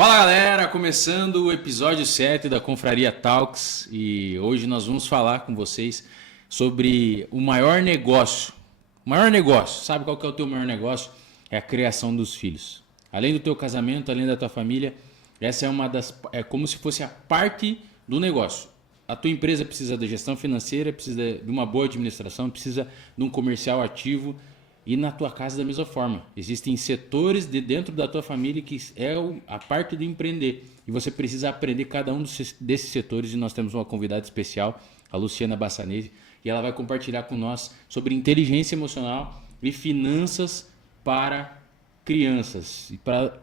Fala galera, começando o episódio 7 da Confraria Talks e hoje nós vamos falar com vocês sobre o maior negócio. O maior negócio, sabe qual que é o teu maior negócio? É a criação dos filhos. Além do teu casamento, além da tua família, essa é como se fosse a parte do negócio. A tua empresa precisa de gestão financeira, precisa de uma boa administração, precisa de um comercial ativo. E na tua casa da mesma forma. Existem setores de dentro da tua família que é a parte de empreender. E você precisa aprender cada um desses setores. E nós temos uma convidada especial, a Luciana Bassanese. E ela vai compartilhar com nós sobre inteligência emocional e finanças para crianças.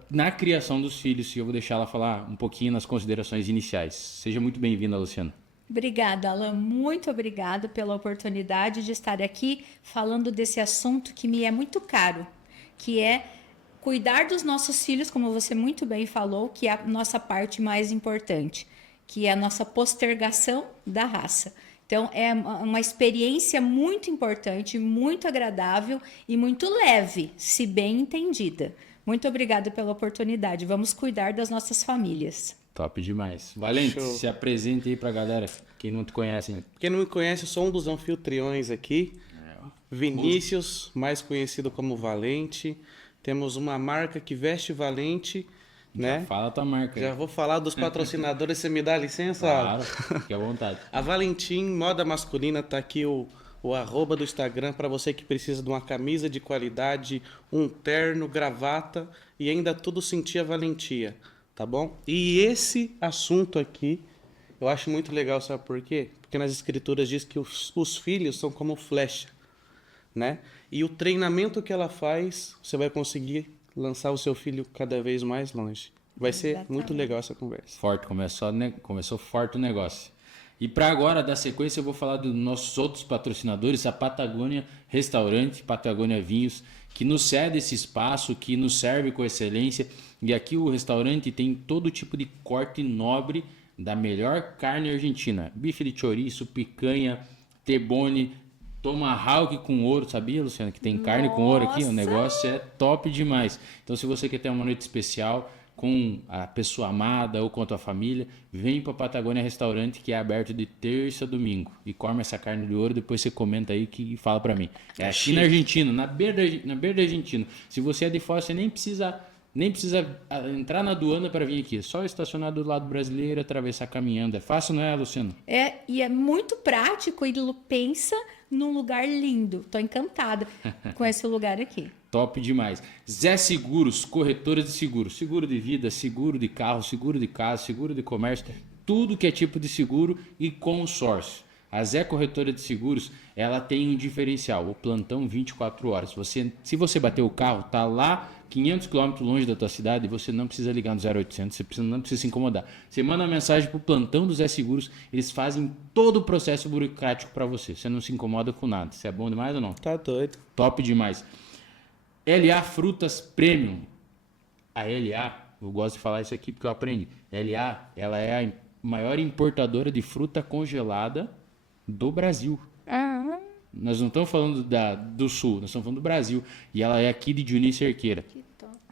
Na criação dos filhos. E eu vou deixar ela falar um pouquinho nas considerações iniciais. Seja muito bem-vinda, Luciana. Obrigada, Alan. Muito obrigada pela oportunidade de estar aqui falando desse assunto que me é muito caro, que é cuidar dos nossos filhos, como você muito bem falou, que é a nossa parte mais importante, que é a nossa postergação da raça. Então, é uma experiência muito importante, muito agradável e muito leve, se bem entendida. Muito obrigada pela oportunidade. Vamos cuidar das nossas famílias. Top demais. Valente, Show. se apresente aí pra galera, quem não te conhece. Quem não me conhece, eu sou um dos anfitriões aqui. Vinícius, mais conhecido como Valente. Temos uma marca que veste Valente, né? Fala a tua marca. Já vou falar dos patrocinadores, você me dá licença? Claro, fique à vontade. A Valentim Moda Masculina, tá aqui o arroba do Instagram para você que precisa de uma camisa de qualidade, um terno, gravata e ainda tudo sentir a valentia. Tá bom? E esse assunto aqui, eu acho muito legal, sabe por quê? Porque nas escrituras diz que os filhos são como flecha, né? E o treinamento que ela faz, você vai conseguir lançar o seu filho cada vez mais longe. Vai ser muito legal essa conversa. Forte, começou forte o negócio. E para agora, dar sequência, eu vou falar dos nossos outros patrocinadores, a Patagônia Restaurante, Patagônia Vinhos, que nos cede esse espaço, que nos serve com excelência. E aqui o restaurante tem todo tipo de corte nobre da melhor carne argentina. Bife de chouriço, picanha, T-bone, tomahawk com ouro. Sabia, Luciana, que tem carne com ouro aqui? O negócio é top demais. Então, se você quer ter uma noite especial com a pessoa amada ou com a tua família, vem para Patagônia Restaurante, que é aberto de terça a domingo. E come essa carne de ouro, depois você comenta aí que fala para mim. É aqui na Argentina, na beira da Argentina. Se você é de fora, você nem precisa entrar na aduana para vir aqui. É só estacionar do lado brasileiro, atravessar caminhando. É fácil, não é, Luciano? E é muito prático e pensa num lugar lindo. Estou encantada com esse lugar aqui. Top demais. Zé Seguros, corretoras de seguros. Seguro de vida, seguro de carro, seguro de casa, seguro de comércio. Tudo que é tipo de seguro e consórcio. A Zé Corretora de Seguros, ela tem um diferencial, o plantão 24 horas. Se você bater o carro, tá lá 500 km longe da tua cidade e você não precisa ligar no 0800, você não precisa se incomodar. Você manda uma mensagem pro plantão do Zé Seguros, eles fazem todo o processo burocrático para você. Você não se incomoda com nada. Você é bom demais ou não? Tá doido. Top demais. LA Frutas Premium. A LA, eu gosto de falar isso aqui porque eu aprendi. LA, ela é a maior importadora de fruta congelada do Brasil. Nós não estamos falando do Sul, nós estamos falando do Brasil. E ela é aqui de Juní Cerqueira.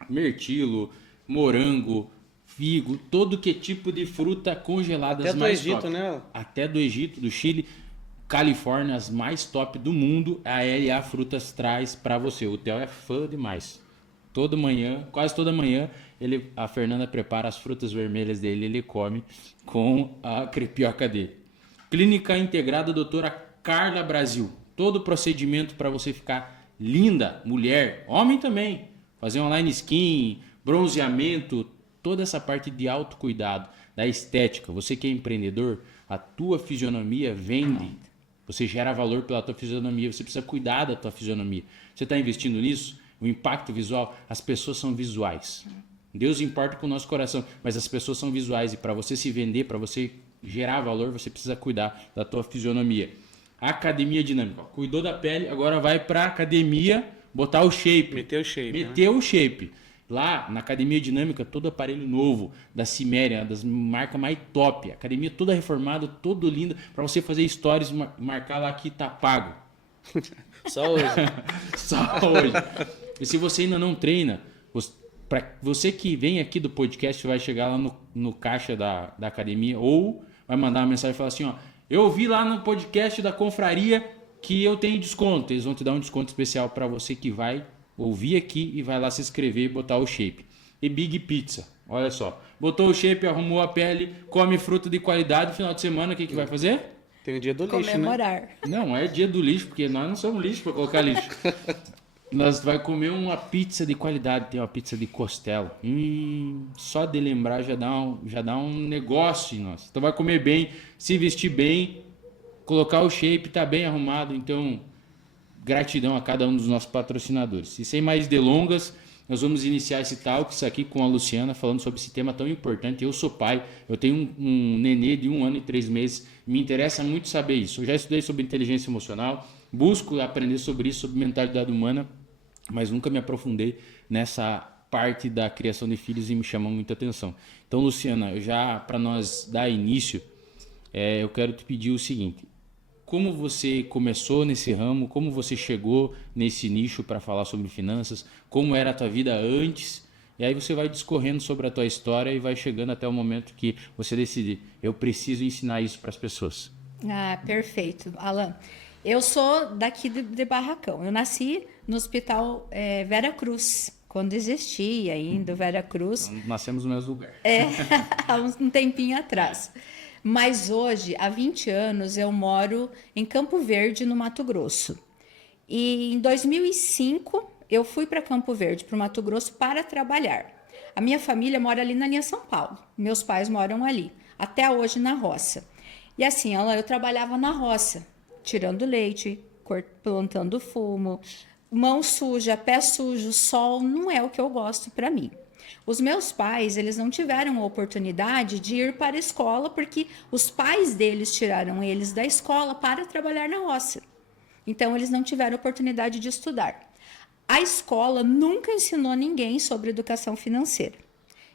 Mirtilo, morango, figo, todo que tipo de fruta congelada. Até do Egito, top. Né? Até do Egito, do Chile, Califórnia, as mais top do mundo, a LA Frutas traz para você. O Theo é fã demais. Toda manhã, quase toda manhã, a Fernanda prepara as frutas vermelhas dele, ele come com a crepioca dele. Clínica Integrada Doutora Carla Brasil. Todo o procedimento para você ficar linda, mulher, homem também. Fazer online skin, bronzeamento, toda essa parte de autocuidado, da estética. Você que é empreendedor, a tua fisionomia vende. Você gera valor pela tua fisionomia, você precisa cuidar da tua fisionomia. Você está investindo nisso? O impacto visual, as pessoas são visuais. Deus importa com o nosso coração, mas as pessoas são visuais e para você se vender, para você gerar valor, você precisa cuidar da tua fisionomia. Academia Dinâmica. Cuidou da pele, agora vai para academia botar o shape. Meter o shape. Meter o shape. Lá na Academia Dinâmica, todo aparelho novo, da Ciméria, das marcas mais top. Academia toda reformada, todo linda, para você fazer stories, marcar lá que tá pago. Só hoje. Só hoje. E se você ainda não treina, para você que vem aqui do podcast, vai chegar lá no caixa da academia ou vai mandar uma mensagem e falar assim, ó, eu ouvi lá no podcast da Confraria que eu tenho desconto. Eles vão te dar um desconto especial para você que vai ouvir aqui e vai lá se inscrever e botar o shape. E Big Pizza, olha só. Botou o shape, arrumou a pele, come fruta de qualidade, no final de semana o que vai fazer? Tem o dia do lixo, né? Comemorar. Não, é dia do lixo, porque nós não somos lixo para colocar lixo. Nós vai comer uma pizza de qualidade, tem uma pizza de costela. Só de lembrar já dá um negócio em nós. Então vai comer bem, se vestir bem, colocar o shape, tá bem arrumado. Então, gratidão a cada um dos nossos patrocinadores. E sem mais delongas, nós vamos iniciar esse talk aqui com a Luciana, falando sobre esse tema tão importante. Eu sou pai, eu tenho um nenê de 1 ano e 3 meses. Me interessa muito saber isso. Eu já estudei sobre inteligência emocional, busco aprender sobre isso, sobre mentalidade humana, mas nunca me aprofundei nessa parte da criação de filhos e me chama muita atenção. Então, Luciana, já para nós dar início, eu quero te pedir o seguinte: como você começou nesse ramo, como você chegou nesse nicho para falar sobre finanças, como era a tua vida antes, e aí você vai discorrendo sobre a tua história e vai chegando até o momento que você decide, eu preciso ensinar isso para as pessoas. Ah, perfeito, Alan. Eu sou daqui de Barracão. Eu nasci no Hospital Vera Cruz, quando existia ainda o Vera Cruz. Então, nascemos no mesmo lugar. Há um tempinho atrás. Mas hoje, há 20 anos, eu moro em Campo Verde, no Mato Grosso. E em 2005, eu fui para Campo Verde, para o Mato Grosso, para trabalhar. A minha família mora ali na linha São Paulo. Meus pais moram ali, até hoje na roça. E assim, eu trabalhava na roça, tirando leite, plantando fumo, mão suja, pé sujo, sol, não é o que eu gosto para mim. Os meus pais, eles não tiveram a oportunidade de ir para a escola, porque os pais deles tiraram eles da escola para trabalhar na roça. Então, eles não tiveram oportunidade de estudar. A escola nunca ensinou ninguém sobre educação financeira.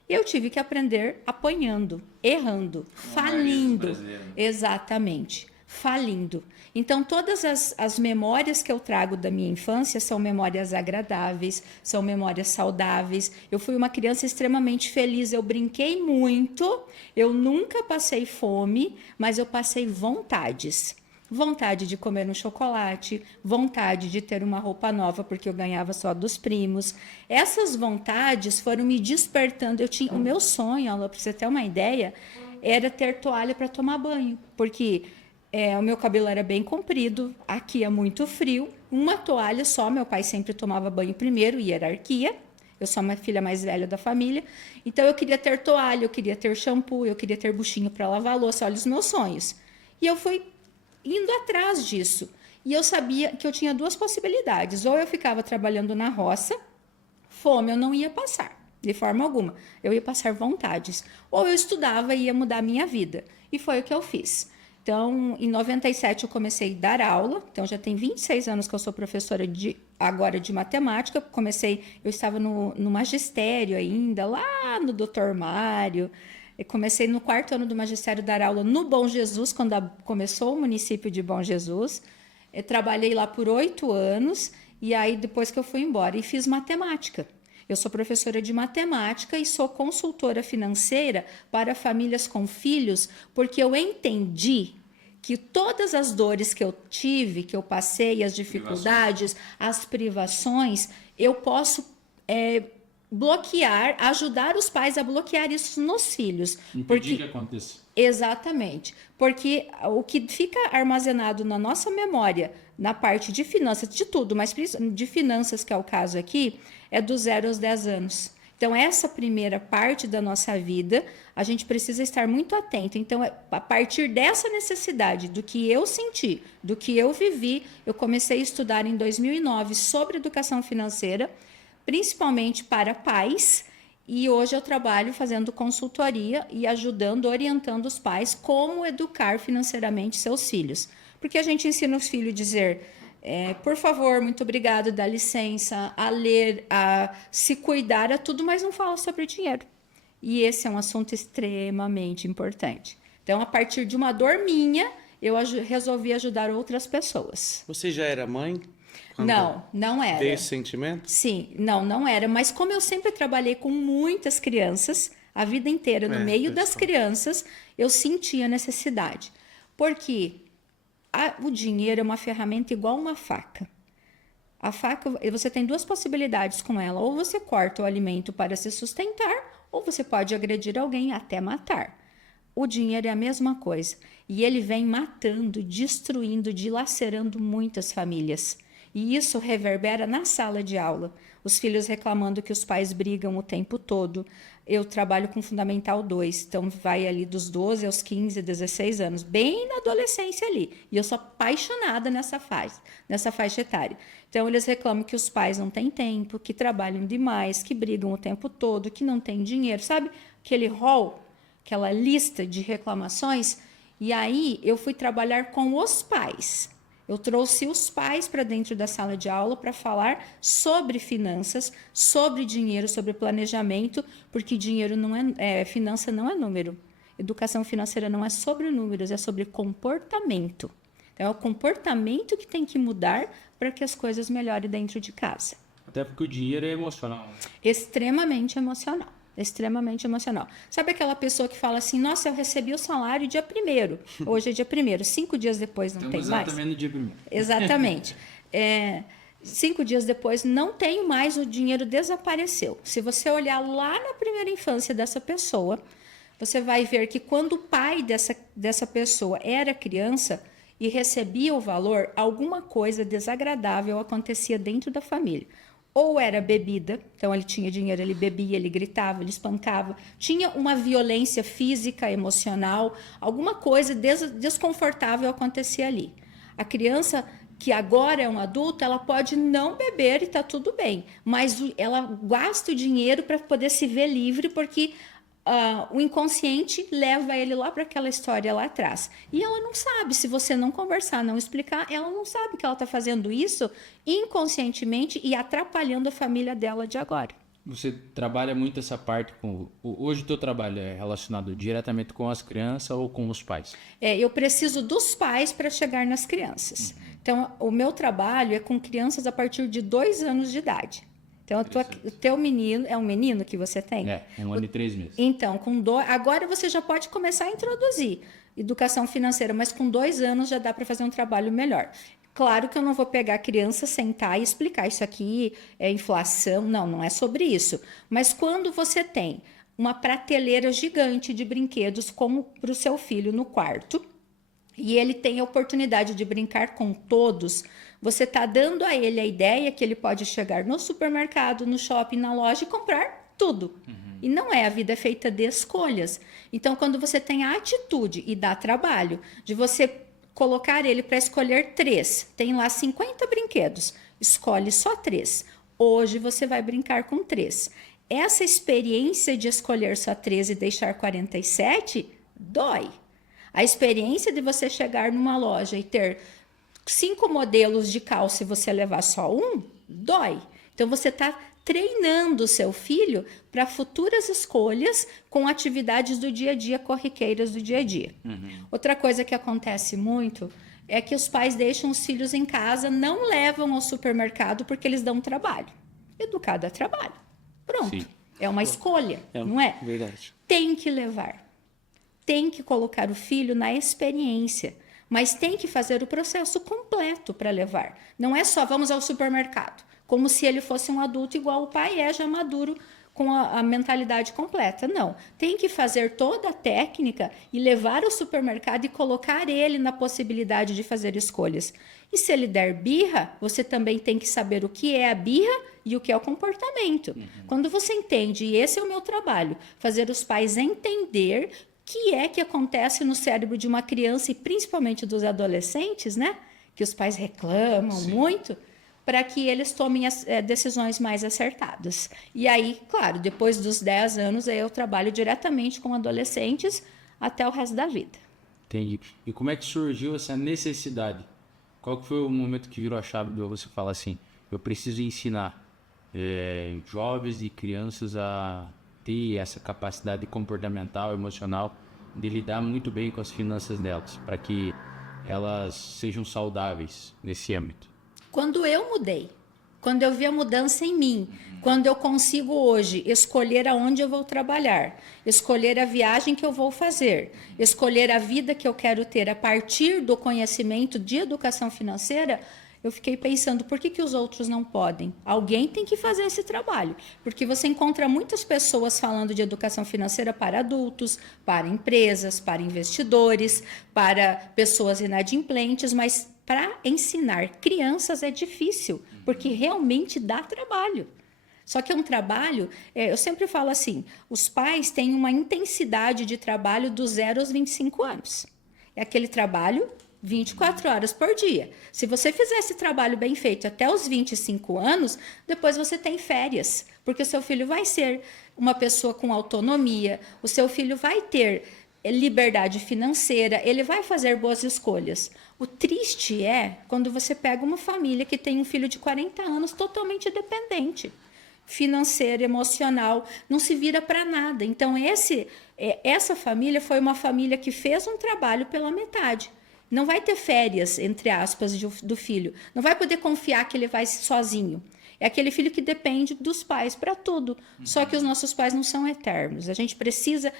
Eu tive que aprender apanhando, errando, falindo. Exatamente, falindo. Então, todas as memórias que eu trago da minha infância são memórias agradáveis, são memórias saudáveis. Eu fui uma criança extremamente feliz, eu brinquei muito, eu nunca passei fome, mas eu passei vontades. Vontade de comer um chocolate, vontade de ter uma roupa nova, porque eu ganhava só dos primos. Essas vontades foram me despertando. O meu sonho, para você ter uma ideia, era ter toalha para tomar banho, porque o meu cabelo era bem comprido, aqui é muito frio, uma toalha só, meu pai sempre tomava banho primeiro, hierarquia, eu sou a filha mais velha da família, então eu queria ter toalha, eu queria ter shampoo, eu queria ter buchinho para lavar a louça, olha os meus sonhos. E eu fui indo atrás disso, e eu sabia que eu tinha 2 possibilidades, ou eu ficava trabalhando na roça, fome eu não ia passar, de forma alguma, eu ia passar vontades, ou eu estudava e ia mudar a minha vida, e foi o que eu fiz. Então, em 97 eu comecei a dar aula, então já tem 26 anos que eu sou professora agora de matemática, eu estava no magistério ainda, lá no Dr. Mário, eu comecei no 4º ano do magistério a dar aula no Bom Jesus, quando começou o município de Bom Jesus, eu trabalhei lá por 8 anos, e aí depois que eu fui embora, e fiz matemática. Eu sou professora de matemática e sou consultora financeira para famílias com filhos, porque eu entendi que todas as dores que eu tive, que eu passei, as dificuldades, as privações, eu posso bloquear, ajudar os pais a bloquear isso nos filhos. Impedir que aconteça. Exatamente, porque o que fica armazenado na nossa memória, na parte de finanças, de tudo, mas de finanças, que é o caso aqui, é dos 0 aos 10 anos. Então, essa primeira parte da nossa vida, a gente precisa estar muito atento. Então, a partir dessa necessidade, do que eu senti, do que eu vivi, eu comecei a estudar em 2009 sobre educação financeira, principalmente para pais, e hoje eu trabalho fazendo consultoria e ajudando, orientando os pais como educar financeiramente seus filhos. Porque a gente ensina os filhos a dizer, por favor, muito obrigado, dá licença, a ler, a se cuidar, a tudo, mas não fala sobre dinheiro. E esse é um assunto extremamente importante. Então, a partir de uma dor minha, eu resolvi ajudar outras pessoas. Você já era mãe? Não, não era. Desse sentimento? Sim, não era. Mas como eu sempre trabalhei com muitas crianças, a vida inteira, no meio das crianças, eu sentia necessidade. Porque o dinheiro é uma ferramenta igual uma faca. A faca, você tem duas possibilidades com ela. Ou você corta o alimento para se sustentar, ou você pode agredir alguém até matar. O dinheiro é a mesma coisa. E ele vem matando, destruindo, dilacerando muitas famílias. E isso reverbera na sala de aula. Os filhos reclamando que os pais brigam o tempo todo. Eu trabalho com Fundamental 2, então vai ali dos 12 aos 15, 16 anos, bem na adolescência ali. E eu sou apaixonada nessa faixa etária. Então eles reclamam que os pais não têm tempo, que trabalham demais, que brigam o tempo todo, que não têm dinheiro. Sabe aquele rol, aquela lista de reclamações? E aí eu fui trabalhar com os pais. Eu trouxe os pais para dentro da sala de aula para falar sobre finanças, sobre dinheiro, sobre planejamento, porque dinheiro não finança não é número. Educação financeira não é sobre números, é sobre comportamento. Então, é o comportamento que tem que mudar para que as coisas melhorem dentro de casa. Até porque o dinheiro é emocional. Extremamente emocional. Extremamente emocional. Sabe aquela pessoa que fala assim, nossa, eu recebi o salário dia 1º, hoje é dia 1º, 5 dias depois não tem mais? Exatamente no dia 1º. Exatamente. 5 dias depois não tem mais, o dinheiro desapareceu. Se você olhar lá na primeira infância dessa pessoa, você vai ver que quando o pai dessa pessoa era criança e recebia o valor, alguma coisa desagradável acontecia dentro da família. Ou era bebida, então ele tinha dinheiro, ele bebia, ele gritava, ele espancava. Tinha uma violência física, emocional, alguma coisa desconfortável acontecia ali. A criança que agora é um adulto, ela pode não beber e está tudo bem, mas ela gasta o dinheiro para poder se ver livre, porque o inconsciente leva ele lá para aquela história lá atrás. E ela não sabe, se você não conversar, não explicar, ela não sabe que ela está fazendo isso inconscientemente e atrapalhando a família dela de agora. Você trabalha muito essa parte com... Hoje o teu trabalho é relacionado diretamente com as crianças ou com os pais? Eu preciso dos pais para chegar nas crianças. Então, o meu trabalho é com crianças a partir de 2 anos de idade. Então, o teu menino, é um menino que você tem? 1 ano e 3 meses. Então, agora você já pode começar a introduzir educação financeira, mas com 2 anos já dá para fazer um trabalho melhor. Claro que eu não vou pegar a criança, sentar e explicar isso aqui é inflação, não é sobre isso. Mas quando você tem uma prateleira gigante de brinquedos como para o seu filho no quarto, e ele tem a oportunidade de brincar com todos, você está dando a ele a ideia que ele pode chegar no supermercado, no shopping, na loja e comprar tudo. E não é, a vida é feita de escolhas. Então, quando você tem a atitude e dá trabalho de você colocar ele para escolher 3, tem lá 50 brinquedos, escolhe só 3. Hoje você vai brincar com 3. Essa experiência de escolher só 3 e deixar 47 dói. A experiência de você chegar numa loja e ter 5 modelos de calça e você levar só um, dói. Então, você está treinando o seu filho para futuras escolhas com atividades do dia a dia, corriqueiras do dia a dia. Outra coisa que acontece muito é que os pais deixam os filhos em casa, não levam ao supermercado porque eles dão trabalho. Educado é trabalho. Pronto. Sim. É uma escolha, não é? Verdade. Tem que levar. Tem que colocar o filho na experiência, mas tem que fazer o processo completo para levar. Não é só vamos ao supermercado, como se ele fosse um adulto igual o pai é, já maduro, com a mentalidade completa. Não, tem que fazer toda a técnica e levar ao supermercado e colocar ele na possibilidade de fazer escolhas. E se ele der birra, você também tem que saber o que é a birra e o que é o comportamento. Quando você entende, e esse é o meu trabalho, fazer os pais entender que é que acontece no cérebro de uma criança e principalmente dos adolescentes, né? Que os pais reclamam muito, para que eles tomem as decisões mais acertadas. E aí, claro, depois dos 10 anos, eu trabalho diretamente com adolescentes até o resto da vida. Entendi. E como é que surgiu essa necessidade? Qual que foi o momento que virou a chave de você falar assim, eu preciso ensinar jovens e crianças a ter essa capacidade comportamental, emocional, de lidar muito bem com as finanças delas, para que elas sejam saudáveis nesse âmbito? Quando eu mudei, quando eu vi a mudança em mim, quando eu consigo hoje escolher aonde eu vou trabalhar, escolher a viagem que eu vou fazer, escolher a vida que eu quero ter a partir do conhecimento de educação financeira, eu fiquei pensando, por que os outros não podem? Alguém tem que fazer esse trabalho, porque você encontra muitas pessoas falando de educação financeira para adultos, para empresas, para investidores, para pessoas inadimplentes, mas para ensinar crianças é difícil, porque realmente dá trabalho. Só que é um trabalho, eu sempre falo assim, os pais têm uma intensidade de trabalho dos 0 aos 25 anos. É aquele trabalho 24 horas por dia. Se você fizer esse trabalho bem feito até os 25 anos, depois você tem férias, porque o seu filho vai ser uma pessoa com autonomia, o seu filho vai ter liberdade financeira, ele vai fazer boas escolhas. O triste é quando você pega uma família que tem um filho de 40 anos totalmente dependente, financeiro, emocional, não se vira para nada. Então, essa família foi uma família que fez um trabalho pela metade. Não vai ter férias, entre aspas, do filho. Não vai poder confiar que ele vai sozinho. É aquele filho que depende dos pais para tudo. Só que os nossos pais não são eternos. A gente precisa,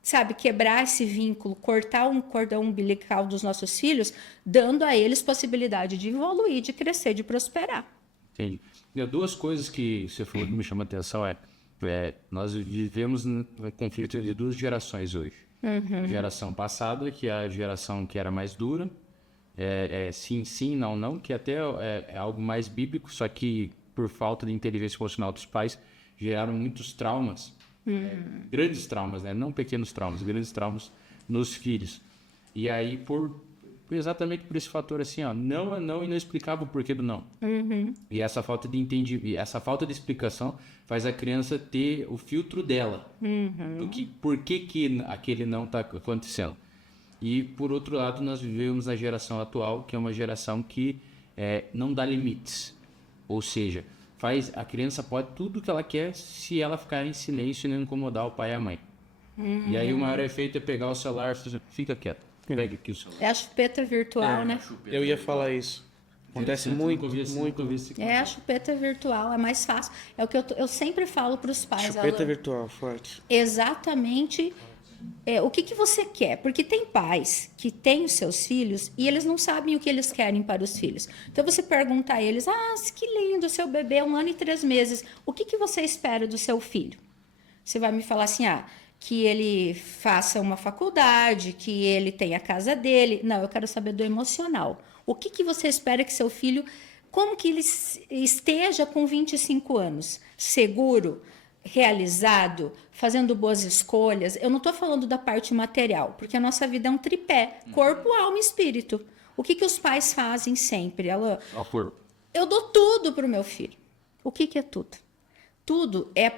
sabe, quebrar esse vínculo, cortar um cordão umbilical dos nossos filhos, dando a eles possibilidade de evoluir, de crescer, de prosperar. Entendi. E duas coisas que você falou que me chamam a atenção nós vivemos um conflito de duas gerações hoje. A geração passada, que é a geração que era mais dura, sim, sim, não, não, que até é algo mais bíblico, só que por falta de inteligência emocional dos pais, geraram muitos traumas, grandes traumas, né? Não pequenos traumas, grandes traumas nos filhos. E aí, exatamente por esse fator assim, ó, não é não e não explicava o porquê do não. E essa falta de entendimento, essa falta de explicação faz a criança ter o filtro dela. Por que aquele não está acontecendo? E, por outro lado, nós vivemos a geração atual, que é uma geração que não dá limites. Ou seja, a criança pode tudo o que ela quer se ela ficar em silêncio e não incomodar o pai e a mãe. E aí o maior efeito é pegar o celular e falar, fica quieto. Pega aqui o celular. É a chupeta virtual, né? Eu ia falar isso. Acontece muito, muito. É a chupeta virtual, é mais fácil. É o que eu sempre falo para os pais. Chupeta virtual, forte. Exatamente o que você quer. Porque tem pais que têm os seus filhos e eles não sabem o que eles querem para os filhos. Então você pergunta a eles, que lindo, seu bebê, 1 ano e 3 meses. O que você espera do seu filho? Você vai me falar assim, que ele faça uma faculdade, que ele tenha a casa dele. Não, eu quero saber do emocional. O que você espera que seu filho, como que ele esteja com 25 anos? Seguro, realizado, fazendo boas escolhas? Eu não estou falando da parte material, porque a nossa vida é um tripé, corpo, alma e espírito. O que os pais fazem sempre? Eu dou tudo para o meu filho. O que é tudo? Tudo é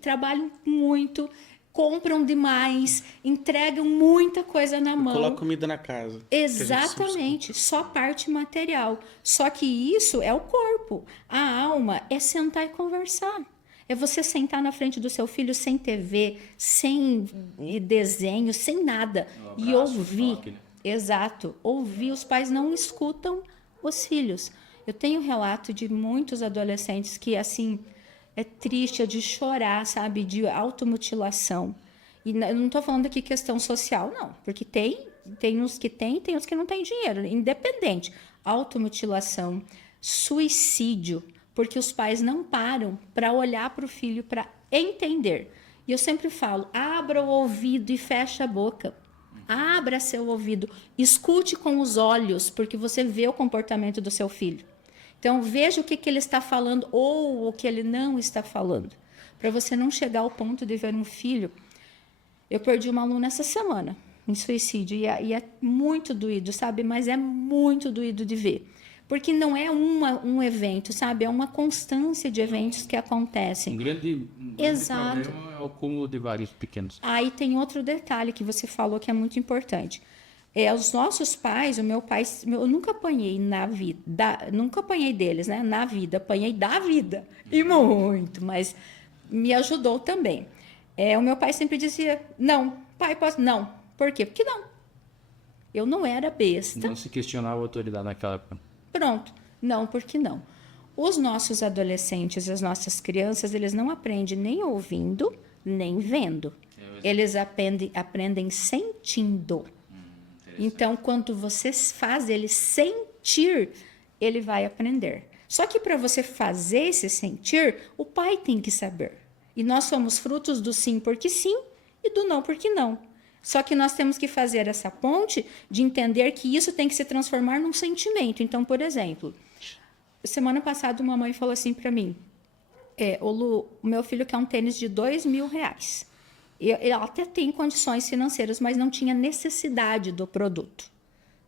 trabalham muito, compram demais, entregam muita coisa na mão. Coloca comida na casa. Exatamente, só parte material. Só que isso é o corpo. A alma é sentar e conversar. É você sentar na frente do seu filho sem TV, sem desenho, sem nada. E ouvir. Toque, né? Exato. Ouvir. Os pais não escutam os filhos. Eu tenho relato de muitos adolescentes que, assim, é triste, é de chorar, sabe? De automutilação. E eu não estou falando aqui questão social, não. Porque tem uns que tem uns que não têm dinheiro. Independente. Automutilação, suicídio. Porque os pais não param para olhar para o filho, para entender. E eu sempre falo, abra o ouvido e fecha a boca. Abra seu ouvido, escute com os olhos, porque você vê o comportamento do seu filho. Então, veja o que ele está falando ou o que ele não está falando. Para você não chegar ao ponto de ver um filho. Eu perdi uma aluna essa semana em suicídio e é muito doído, sabe? Mas é muito doído de ver. Porque não é um evento, sabe? É uma constância de eventos que acontecem. Um grande problema é o acúmulo de vários pequenos. Aí tem outro detalhe que você falou que é muito importante. Os nossos pais, o meu pai, eu nunca apanhei na vida, nunca apanhei deles, né? Na vida, apanhei da vida. E muito, mas me ajudou também. O meu pai sempre dizia, não, pai, posso... Não. Por quê? Porque não. Eu não era besta. Não se questionava a autoridade naquela época. Pronto. Não, porque não. Os nossos adolescentes e as nossas crianças, eles não aprendem nem ouvindo, nem vendo. Eles aprendem sentindo. Então, quando você faz ele sentir, ele vai aprender. Só que para você fazer esse sentir, o pai tem que saber. E nós somos frutos do sim porque sim e do não porque não. Só que nós temos que fazer essa ponte de entender que isso tem que se transformar num sentimento. Então, por exemplo, semana passada uma mãe falou assim para mim, ô Lu, o meu filho quer um tênis de R$2.000. Ela até tem condições financeiras, mas não tinha necessidade do produto,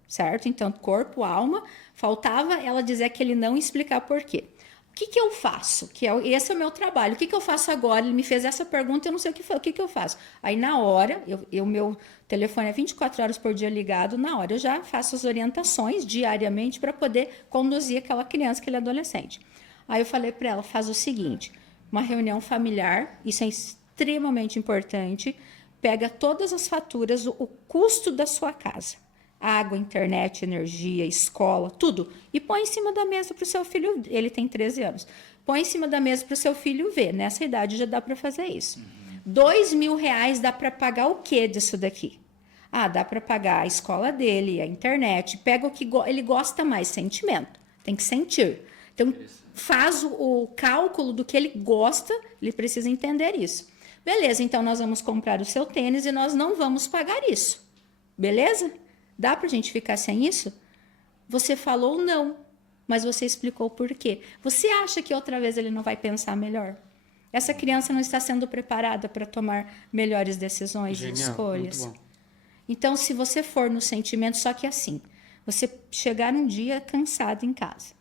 certo? Então, corpo, alma, faltava ela dizer que ele não explicar por quê. O que eu faço? Esse é o meu trabalho. O que eu faço agora? Ele me fez essa pergunta, eu não sei o que foi. O que eu faço? Aí, na hora, meu telefone é 24 horas por dia ligado, na hora eu já faço as orientações diariamente para poder conduzir aquela criança, aquele adolescente. Aí eu falei para ela, faz o seguinte, uma reunião familiar, isso é extremamente importante, pega todas as faturas, o custo da sua casa, água, internet, energia, escola, tudo, e põe em cima da mesa para o seu filho, ele tem 13 anos, põe em cima da mesa para o seu filho ver, nessa idade já dá para fazer isso. R$2.000 dá para pagar o que disso daqui? Ah, dá para pagar a escola dele, a internet, pega o que ele gosta mais, sentimento, tem que sentir. Então, faz o cálculo do que ele gosta, ele precisa entender isso. Beleza, então nós vamos comprar o seu tênis e nós não vamos pagar isso. Beleza? Dá pra gente ficar sem isso? Você falou não, mas você explicou por quê. Você acha que outra vez ele não vai pensar melhor? Essa criança não está sendo preparada para tomar melhores decisões e escolhas. Muito bom. Então, se você for no sentimento, só que assim, você chegar um dia cansado em casa,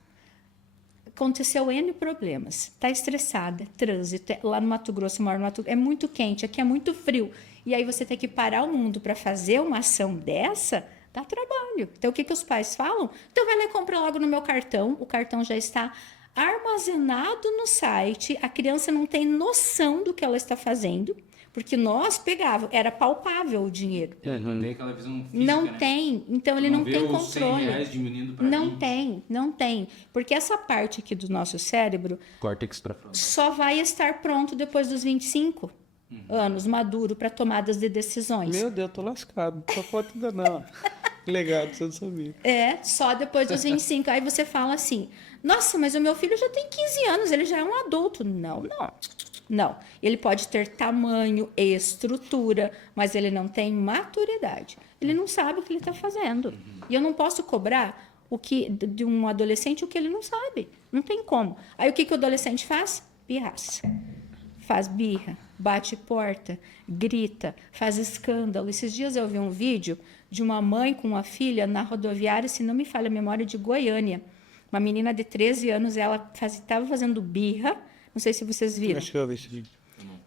aconteceu N problemas, está estressada, trânsito, lá no Mato Grosso, moro no Mato Grosso, é muito quente, aqui é muito frio, e aí você tem que parar o mundo para fazer uma ação dessa, dá trabalho. Então, o que os pais falam? Então, vai lá e compra logo no meu cartão, o cartão já está armazenado no site, a criança não tem noção do que ela está fazendo, porque nós pegávamos, era palpável o dinheiro. Não tem aquela visão física, Não né? tem, então ele não tem controle. R$100 diminuindo pra Não 20. tem, não tem. Porque essa parte aqui do nosso cérebro Córtex pré-frontal. só vai estar pronto depois dos 25 anos, maduro, para tomadas de decisões. Meu Deus, tô lascado. Só foto ainda não. Legal, você não sabia. Só depois dos 25. Aí você fala assim, nossa, mas o meu filho já tem 15 anos, ele já é um adulto. Não, não. Não, ele pode ter tamanho e estrutura, mas ele não tem maturidade. Ele não sabe o que ele está fazendo. E eu não posso cobrar de um adolescente o que ele não sabe. Não tem como. Aí o que o adolescente faz? Pirraça. Faz birra, bate porta, grita, faz escândalo. Esses dias eu vi um vídeo de uma mãe com uma filha na rodoviária, se não me falha a memória, de Goiânia. Uma menina de 13 anos, ela estava fazendo birra. Não sei se vocês viram. Acho que eu vi esse vídeo.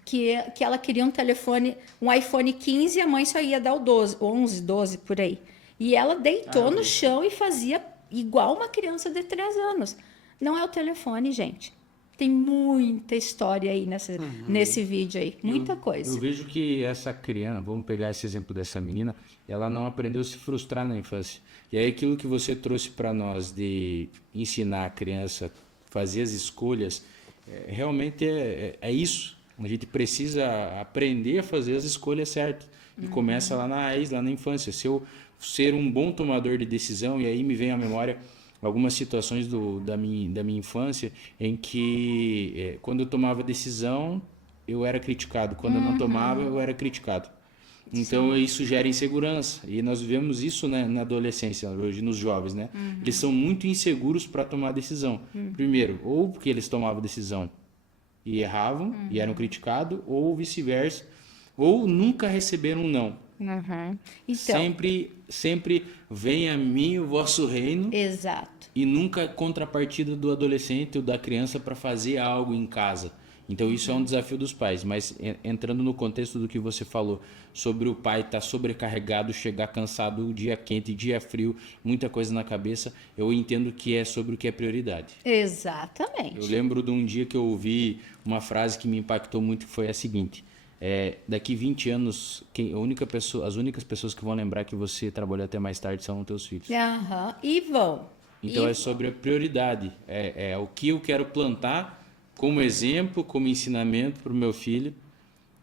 Que ela queria um telefone, um iPhone 15 e a mãe só ia dar o 12, 11, 12, por aí. E ela deitou no chão e fazia igual uma criança de 3 anos. Não é o telefone, gente. Tem muita história aí nesse vídeo aí. Muita coisa. Eu vejo que essa criança, vamos pegar esse exemplo dessa menina, ela não aprendeu a se frustrar na infância. E aí aquilo que você trouxe para nós de ensinar a criança a fazer as escolhas, realmente é isso. A gente precisa aprender a fazer as escolhas certas. E começa lá na raiz, lá na infância. Se eu ser um bom tomador de decisão, e aí me vem à memória algumas situações da minha infância em que quando eu tomava decisão, eu era criticado. Quando eu não tomava, eu era criticado. Então, isso gera insegurança. E nós vivemos isso, né, na adolescência, hoje nos jovens, né? Eles são muito inseguros para tomar decisão. Primeiro, ou porque eles tomavam decisão e erravam e eram criticados, ou vice-versa, ou nunca receberam um não. Então, Sempre vem a mim o vosso reino. exato. E nunca contrapartida do adolescente ou da criança para fazer algo em casa. Então isso é um desafio dos pais, mas entrando no contexto do que você falou sobre o pai estar sobrecarregado, chegar cansado, dia quente, dia frio, muita coisa na cabeça, eu entendo que é sobre o que é prioridade. Exatamente. Eu lembro de um dia que eu ouvi uma frase que me impactou muito, que foi a seguinte: daqui 20 anos, as únicas pessoas que vão lembrar que você trabalhou até mais tarde são os teus filhos. E vão. Então E- é sobre a prioridade. É o que eu quero plantar como exemplo, como ensinamento para o meu filho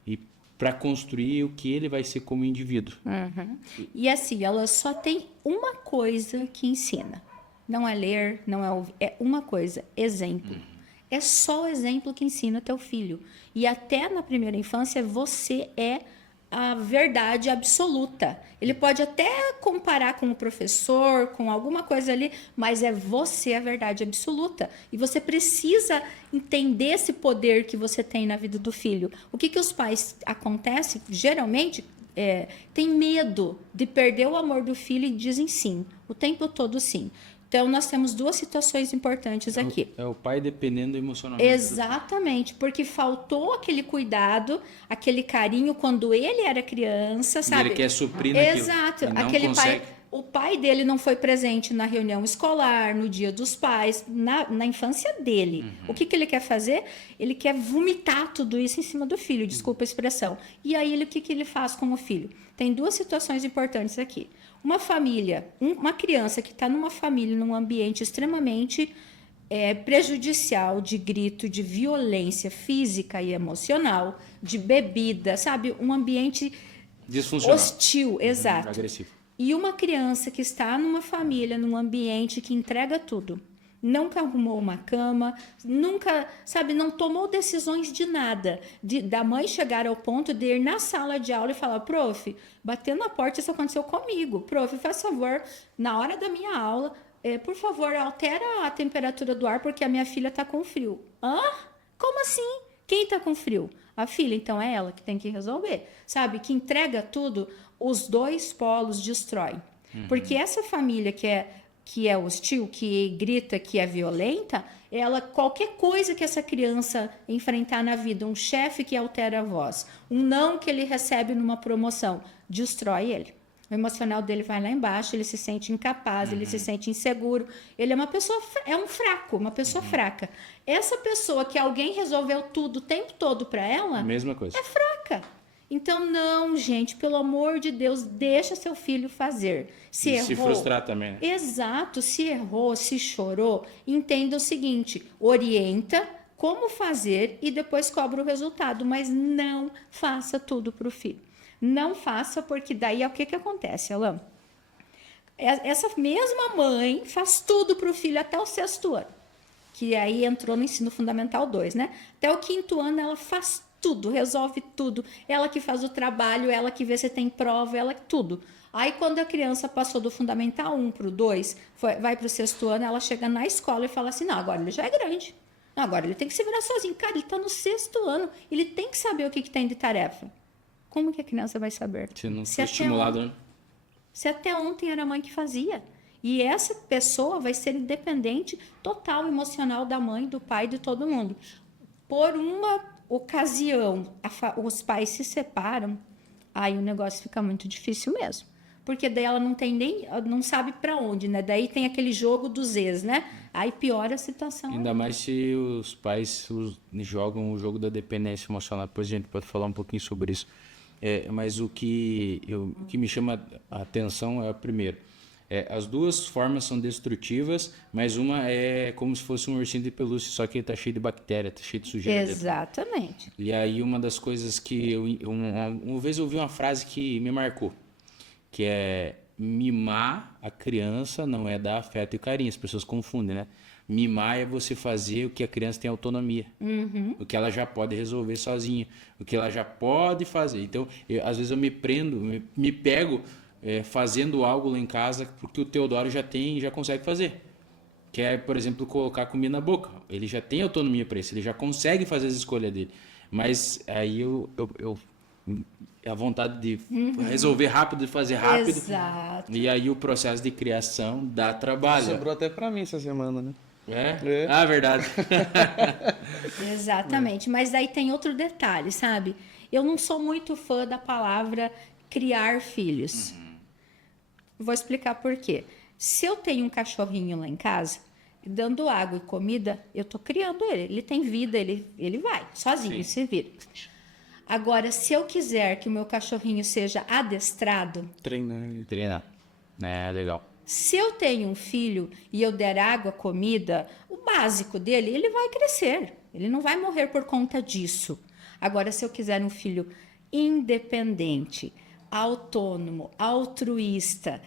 e para construir o que ele vai ser como indivíduo. E assim, ela só tem uma coisa que ensina. Não é ler, não é ouvir, é uma coisa, exemplo. É só o exemplo que ensina teu filho. E até na primeira infância, você é a verdade absoluta. Ele pode até comparar com o professor, com alguma coisa ali, mas é você a verdade absoluta. E você precisa entender esse poder que você tem na vida do filho. O que os pais acontece, geralmente, tem medo de perder o amor do filho e dizem sim, o tempo todo sim. Então, nós temos duas situações importantes aqui. É o pai dependendo emocionalmente. Exatamente, porque faltou aquele cuidado, aquele carinho quando ele era criança, E sabe? ele quer suprir naquilo. Exato, E não aquele consegue. pai, o pai dele não foi presente na reunião escolar, no dia dos pais, na infância dele. O que ele quer fazer? Ele quer vomitar tudo isso em cima do filho, desculpa a expressão. E aí, o que ele faz com o filho? Tem duas situações importantes aqui. Uma família, uma criança que está numa família, num ambiente extremamente prejudicial, de grito, de violência física e emocional, de bebida, sabe? Um ambiente Disfuncional. hostil, exato. Agressivo. E uma criança que está numa família, num ambiente que entrega tudo. Nunca arrumou uma cama, nunca, sabe, não tomou decisões de nada. Da mãe chegar ao ponto de ir na sala de aula e falar, prof, bater na porta, isso aconteceu comigo. Prof, faz favor, na hora da minha aula, por favor, altera a temperatura do ar porque a minha filha está com frio. Hã? Como assim? Quem está com frio? A filha, então é ela que tem que resolver. Sabe, que entrega tudo, os dois polos destroem. Porque essa família que é hostil, que grita, que é violenta, qualquer coisa que essa criança enfrentar na vida, um chefe que altera a voz, um não que ele recebe numa promoção, destrói ele. O emocional dele vai lá embaixo, ele se sente incapaz, ele se sente inseguro, ele é uma pessoa, um fraco, uma pessoa fraca. Essa pessoa que alguém resolveu tudo o tempo todo para ela, Mesma coisa. é fraca. Então, não, gente, pelo amor de Deus, deixa seu filho fazer. Se E errou, se frustrar também, né? exato, se errou, se chorou, entenda o seguinte, orienta como fazer e depois cobra o resultado, mas não faça tudo para o filho. Não faça, porque daí é o que acontece, Alain? Essa mesma mãe faz tudo para o filho até o 6º ano, que aí entrou no ensino fundamental 2, né? Até o 5º ano ela faz tudo, resolve tudo. Ela que faz o trabalho, ela que vê se tem prova, ela tudo. Aí quando a criança passou do fundamental 1 para o 2, vai para o 6º ano, ela chega na escola e fala assim, não, agora ele já é grande. Não, agora ele tem que se virar sozinho. Cara, ele está no 6º ano, ele tem que saber o que tem de tarefa. Como que a criança vai saber? Se não Se for até estimulado, né? Se até ontem era a mãe que fazia. E essa pessoa vai ser independente total emocional da mãe, do pai, de todo mundo. Por uma ocasião, os pais se separam, aí o negócio fica muito difícil mesmo. Porque daí ela não sabe para onde, né? Daí tem aquele jogo dos ex, né? Aí piora a situação. Ainda mais se os pais jogam o jogo da dependência emocional. Depois a gente pode falar um pouquinho sobre isso. Mas o que me chama a atenção é, primeiro, as duas formas são destrutivas, mas uma é como se fosse um ursinho de pelúcia, só que ele tá cheio de bactéria, tá cheio de sujeira dentro. Exatamente. E aí uma das coisas que uma vez eu ouvi uma frase que me marcou, que é mimar a criança não é dar afeto e carinho, as pessoas confundem, né? Mimar é você fazer o que a criança tem autonomia, o que ela já pode resolver sozinha, o que ela já pode fazer. Então, às vezes eu me prendo, me pego fazendo algo lá em casa porque o Teodoro já consegue fazer. Que é, por exemplo, colocar comida na boca. Ele já tem autonomia para isso, ele já consegue fazer as escolhas dele. Mas aí a vontade de resolver rápido, de fazer rápido. Exato. E aí o processo de criação dá trabalho. Sobrou até pra mim essa semana, né? É? Ah, verdade. Exatamente. Mas daí tem outro detalhe, sabe? Eu não sou muito fã da palavra criar filhos. Vou explicar por quê. Se eu tenho um cachorrinho lá em casa, dando água e comida, eu tô criando ele. Ele tem vida, ele vai sozinho, se vira. Agora, se eu quiser que o meu cachorrinho seja adestrado, Treinar. Treinar. É, legal. Se eu tenho um filho e eu der água, comida, o básico dele, ele vai crescer. Ele não vai morrer por conta disso. Agora, se eu quiser um filho independente, autônomo, altruísta,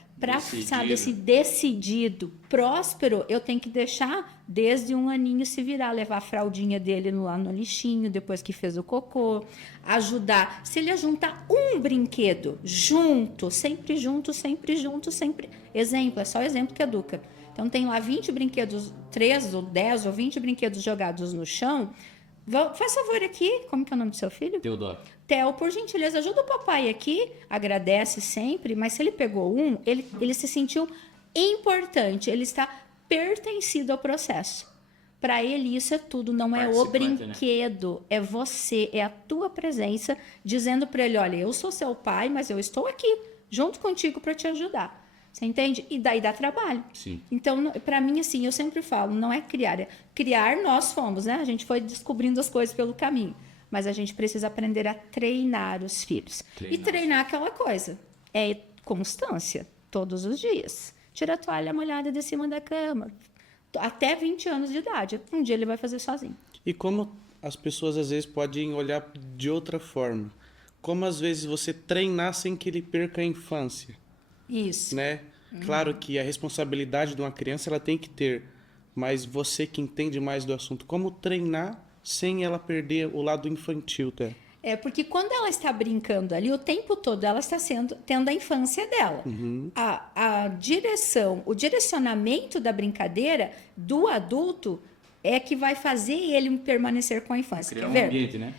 sabe assim, decidido, próspero, eu tenho que deixar desde 1 aninho se virar, levar a fraldinha dele lá no lixinho, depois que fez o cocô, ajudar. Se ele juntar um brinquedo sempre junto, sempre junto, sempre. Exemplo, é só exemplo que educa. Então tem lá 20 brinquedos, 3 ou 10 ou 20 brinquedos jogados no chão. Faz favor aqui, como que é o nome do seu filho? Teodoro. Theo, por gentileza, ajuda o papai aqui, agradece sempre, mas se ele pegou um, ele se sentiu importante, ele está pertencido ao processo. Para ele isso é tudo, não é o brinquedo, né? É você, é a tua presença dizendo para ele, olha, eu sou seu pai, mas eu estou aqui, junto contigo para te ajudar. Você entende? E daí dá trabalho. Sim. Então, para mim, assim, eu sempre falo, não é criar, é criar nós fomos, né? A gente foi descobrindo as coisas pelo caminho. Mas a gente precisa aprender a treinar os filhos. E treinar aquela coisa. É constância, todos os dias. Tira a toalha molhada de cima da cama. Até 20 anos de idade. Um dia ele vai fazer sozinho. E como as pessoas às vezes podem olhar de outra forma? Como às vezes você treinar sem que ele perca a infância? Isso. Né? Claro que a responsabilidade de uma criança ela tem que ter. Mas você que entende mais do assunto, como treinar sem ela perder o lado infantil, tá? É, porque quando ela está brincando ali, o tempo todo ela está tendo a infância dela. A direção, o direcionamento da brincadeira do adulto é que vai fazer ele permanecer com a infância. Criar Quer ver? ambiente, né?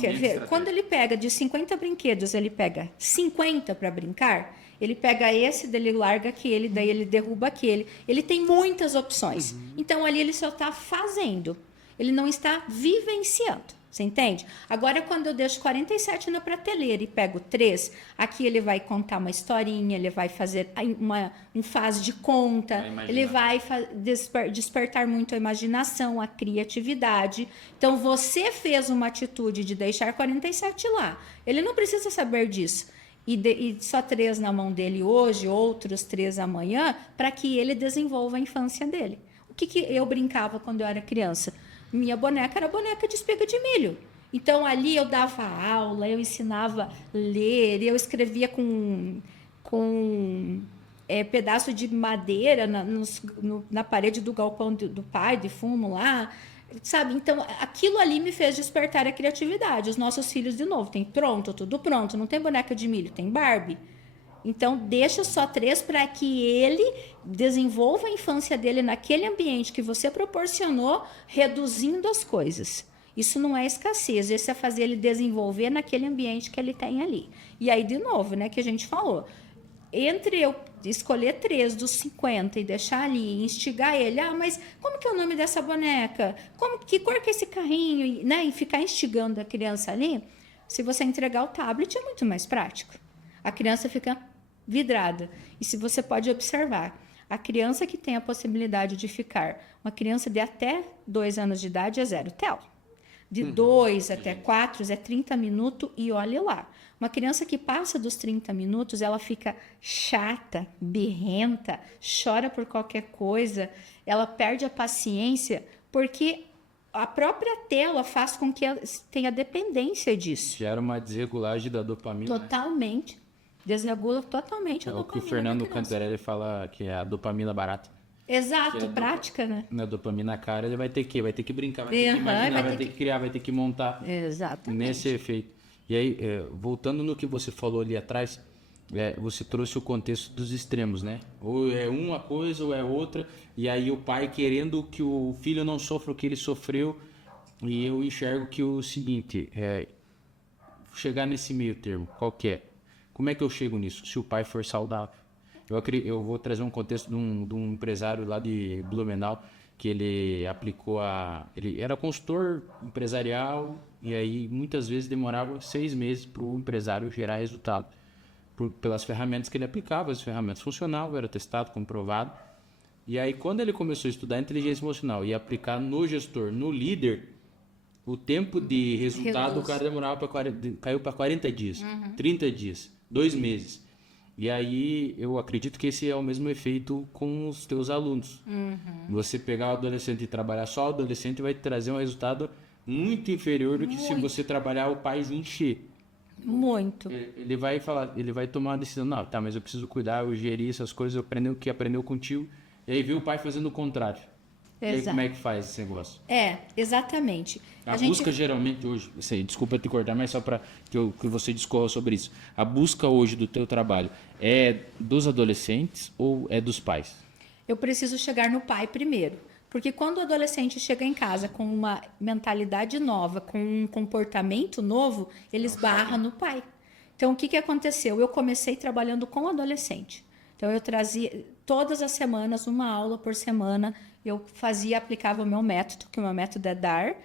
Quer ver? Quando ele pega de 50 brinquedos, ele pega 50 para brincar, ele pega esse, daí ele larga aquele, daí ele derruba aquele. Ele tem muitas opções. Então, ali ele só está fazendo. Ele não está vivenciando. Você entende? Agora, quando eu deixo 47 na prateleira e pego 3, aqui ele vai contar uma historinha, ele vai fazer um faz de conta, ele vai despertar muito a imaginação, a criatividade. Então, você fez uma atitude de deixar 47 lá. Ele não precisa saber disso. E só 3 na mão dele hoje, outros 3 amanhã, para que ele desenvolva a infância dele. O que eu brincava quando eu era criança? Minha boneca era boneca de espiga de milho. Então, ali eu dava aula, eu ensinava a ler, eu escrevia com pedaço de madeira na parede do galpão do pai, de fumo lá, sabe? Então, aquilo ali me fez despertar a criatividade. Os nossos filhos, de novo, tem tudo pronto. Não tem boneca de milho, tem Barbie. Então, deixa só 3 para que ele desenvolva a infância dele naquele ambiente que você proporcionou, reduzindo as coisas. Isso não é escassez, isso é fazer ele desenvolver naquele ambiente que ele tem ali. E aí, de novo, né, que a gente falou, entre eu escolher 3 dos 50 e deixar ali, e instigar ele, mas como que é o nome dessa boneca? Que cor que é esse carrinho? Né? E ficar instigando a criança ali, se você entregar o tablet, é muito mais prático. A criança fica vidrada. E se você pode observar, a criança que tem a possibilidade de ficar, uma criança de até 2 anos de idade é 0 TEL. De 2 até 4 é 30 minutos e olhe lá. Uma criança que passa dos 30 minutos, ela fica chata, birrenta, chora por qualquer coisa, ela perde a paciência, porque a própria tela faz com que ela tenha dependência disso. Gera uma desregulagem da dopamina. Totalmente. Desregula totalmente a dopamina. É o que o Fernando Cantarelli fala que é a dopamina barata. Exato, prática, né? Na dopamina cara, ele vai ter que brincar, vai ter que imaginar, vai ter que criar, vai ter que montar. Exatamente. Nesse efeito. E aí, voltando no que você falou ali atrás, você trouxe o contexto dos extremos, né? Ou é uma coisa ou é outra, e aí o pai querendo que o filho não sofra o que ele sofreu, e eu enxergo que o seguinte, chegar nesse meio termo, qual que é? Como é que eu chego nisso? Se o pai for saudável. Eu vou trazer um contexto de um empresário lá de Blumenau, que ele aplicou ele era consultor empresarial, e aí muitas vezes demorava 6 meses para o empresário gerar resultado. Pelas ferramentas que ele aplicava, as ferramentas funcionavam, era testado, comprovado. E aí quando ele começou a estudar inteligência emocional e aplicar no gestor, no líder, o tempo de resultado, o cara demorava caiu para 40 dias, 30 dias, 2 meses. E aí eu acredito que esse é o mesmo efeito com os teus alunos. Você pegar o adolescente e trabalhar só o adolescente vai te trazer um resultado muito inferior do que se você trabalhar o pai junto. Muito. Ele vai falar, ele vai tomar uma decisão, não, tá, mas eu preciso cuidar, eu gerir essas coisas, eu aprender o que aprendeu contigo. E aí vê o pai fazendo o contrário. E aí, Exato. como é que faz esse negócio? Exatamente. A busca geralmente hoje, desculpa te cortar, mas só para que você discorra sobre isso. A busca hoje do teu trabalho é dos adolescentes ou é dos pais? Eu preciso chegar no pai primeiro. Porque quando o adolescente chega em casa com uma mentalidade nova, com um comportamento novo, ele esbarra no pai. Então, o que aconteceu? Eu comecei trabalhando com adolescente. Então, eu trazia todas as semanas, uma aula por semana, eu aplicava o meu método, que o meu método é dar,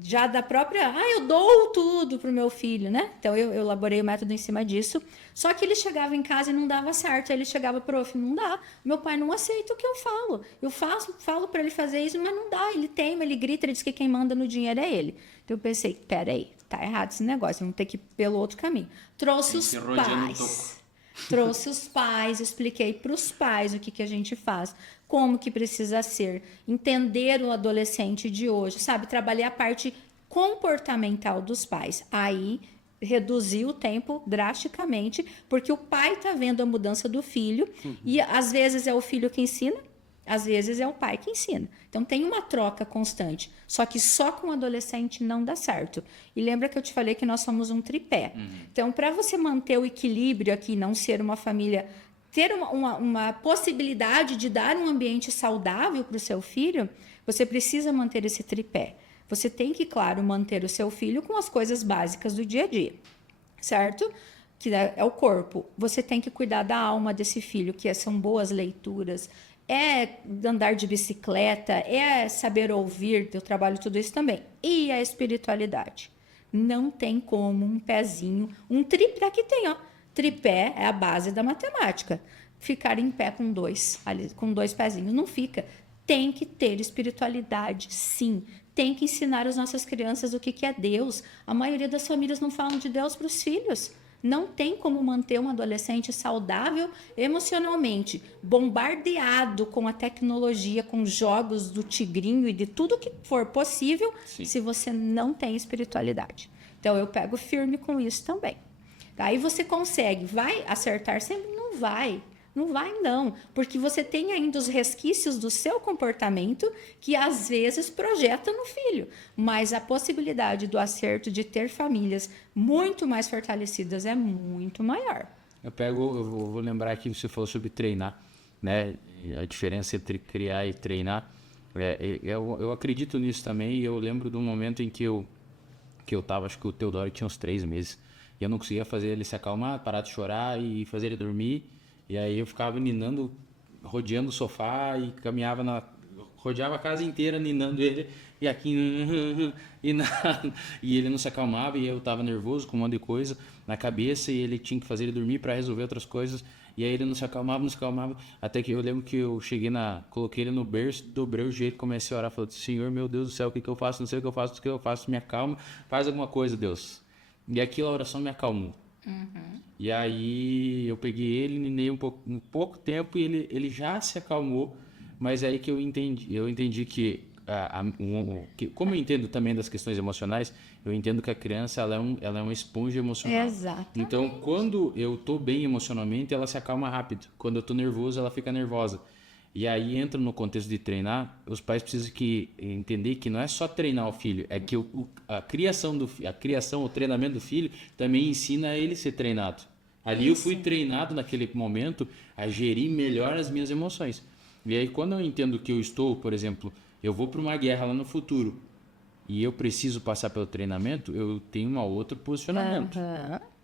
já da própria, eu dou tudo pro meu filho, né? Então, eu elaborei o método em cima disso. Só que ele chegava em casa e não dava certo. Aí ele chegava, prof, não dá. Meu pai não aceita o que eu falo. Eu falo para ele fazer isso, mas não dá. Ele teima, ele grita, ele diz que quem manda no dinheiro é ele. Então, eu pensei, peraí, tá errado esse negócio, vamos ter que ir pelo outro caminho. Trouxe os pais. Trouxe os pais, expliquei para os pais o que a gente faz, como que precisa ser, entender o adolescente de hoje, sabe? Trabalhar a parte comportamental dos pais. Aí reduziu o tempo drasticamente, porque o pai está vendo a mudança do filho e às vezes é o filho que ensina, às vezes é o pai que ensina. Então tem uma troca constante. Só que só com o adolescente não dá certo. E lembra que eu te falei que nós somos um tripé. Então, para você manter o equilíbrio aqui, não ser uma família, ter uma possibilidade de dar um ambiente saudável para o seu filho, você precisa manter esse tripé. Você tem que, claro, manter o seu filho com as coisas básicas do dia a dia, certo? Que é o corpo. Você tem que cuidar da alma desse filho, que são boas leituras, é andar de bicicleta, é saber ouvir, eu trabalho tudo isso também. E a espiritualidade. Não tem como um pezinho, um tripé, aqui tem, ó. Tripé é a base da matemática. Ficar em pé com dois pezinhos, não fica. Tem que ter espiritualidade, sim. Tem que ensinar as nossas crianças o que é Deus. A maioria das famílias não falam de Deus para os filhos. Não tem como manter um adolescente saudável emocionalmente, bombardeado com a tecnologia, com jogos do tigrinho e de tudo que for possível, se você não tem espiritualidade. Então, eu pego firme com isso também. Aí você consegue, vai acertar sempre? Não vai. Não vai, não. Porque você tem ainda os resquícios do seu comportamento que, às vezes, projeta no filho. Mas a possibilidade do acerto de ter famílias muito mais fortalecidas é muito maior. Eu vou lembrar aqui, você falou sobre treinar, né? A diferença entre criar e treinar. Eu acredito nisso também e eu lembro de um momento em que eu tava, acho que o Teodoro tinha uns 3 meses. E eu não conseguia fazer ele se acalmar, parar de chorar e fazer ele dormir. E aí eu ficava ninando, rodeando o sofá e rodeava a casa inteira ninando ele. E aqui, e ele não se acalmava e eu tava nervoso com um monte de coisa na cabeça e ele tinha que fazer ele dormir para resolver outras coisas. E aí ele não se acalmava, até que eu lembro que eu coloquei ele no berço, dobrei o jeito, comecei a orar, falei, Senhor, meu Deus do céu, o que eu faço? Não sei o que eu faço, me acalma, faz alguma coisa, Deus. E aquilo, a oração me acalmou. E aí eu peguei ele, ninei um pouco tempo e ele já se acalmou, mas aí que eu entendi que, como eu entendo também das questões emocionais, eu entendo que a criança ela é uma esponja emocional. Exatamente. Então, quando eu tô bem emocionalmente, ela se acalma rápido. Quando eu tô nervoso, ela fica nervosa. E aí entra no contexto de treinar, os pais precisam entender que não é só treinar o filho, é que a criação, o treinamento do filho também ensina ele a ser treinado. Ali eu fui treinado naquele momento a gerir melhor as minhas emoções. E aí quando eu entendo que eu estou, por exemplo, eu vou para uma guerra lá no futuro e eu preciso passar pelo treinamento, eu tenho um outro posicionamento.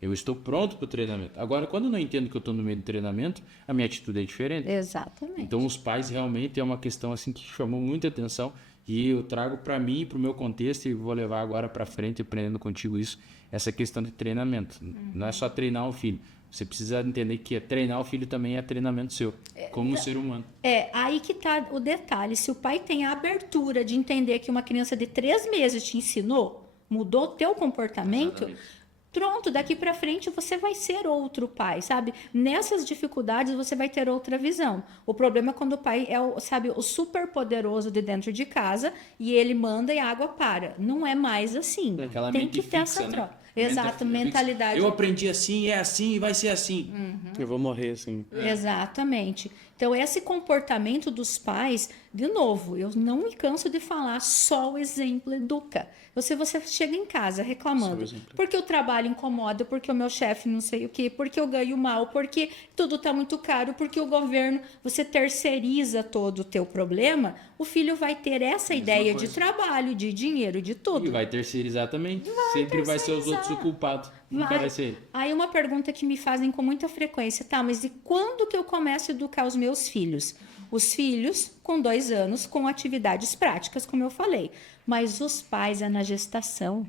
Eu estou pronto para o treinamento. Agora, quando eu não entendo que eu estou no meio do treinamento, a minha atitude é diferente. Exatamente. Então, os pais realmente é uma questão assim que chamou muita atenção e eu trago para mim e para o meu contexto e vou levar agora para frente, aprendendo contigo isso, essa questão de treinamento. Não é só treinar o filho. Você precisa entender que treinar o filho também é treinamento seu, como um ser humano. Aí que está o detalhe. Se o pai tem a abertura de entender que uma criança de 3 meses te ensinou, mudou o teu comportamento... Exatamente. Pronto, daqui para frente você vai ser outro pai, sabe? Nessas dificuldades você vai ter outra visão. O problema é quando o pai é, sabe, o super poderoso de dentro de casa e ele manda e a água para. Não é mais assim. Aquela Tem mente que ter fixa, essa né? troca. Exato, mentalidade. Eu aprendi assim, é assim e vai ser assim. Eu vou morrer assim. Exatamente. Então, esse comportamento dos pais, de novo, eu não me canso de falar, só o exemplo educa. Você chega em casa reclamando, porque o trabalho incomoda, porque o meu chefe não sei o quê, porque eu ganho mal, porque tudo está muito caro, porque o governo, você terceiriza todo o teu problema, o filho vai ter essa ideia de trabalho, de dinheiro, de tudo. E vai terceirizar também. Sempre vai ser os outros o culpado. Nunca vai ser ele. Aí uma pergunta que me fazem com muita frequência, tá, mas e quando que eu começo a educar os meus filhos? Os filhos com 2 anos, com atividades práticas, como eu falei. Mas os pais é na gestação.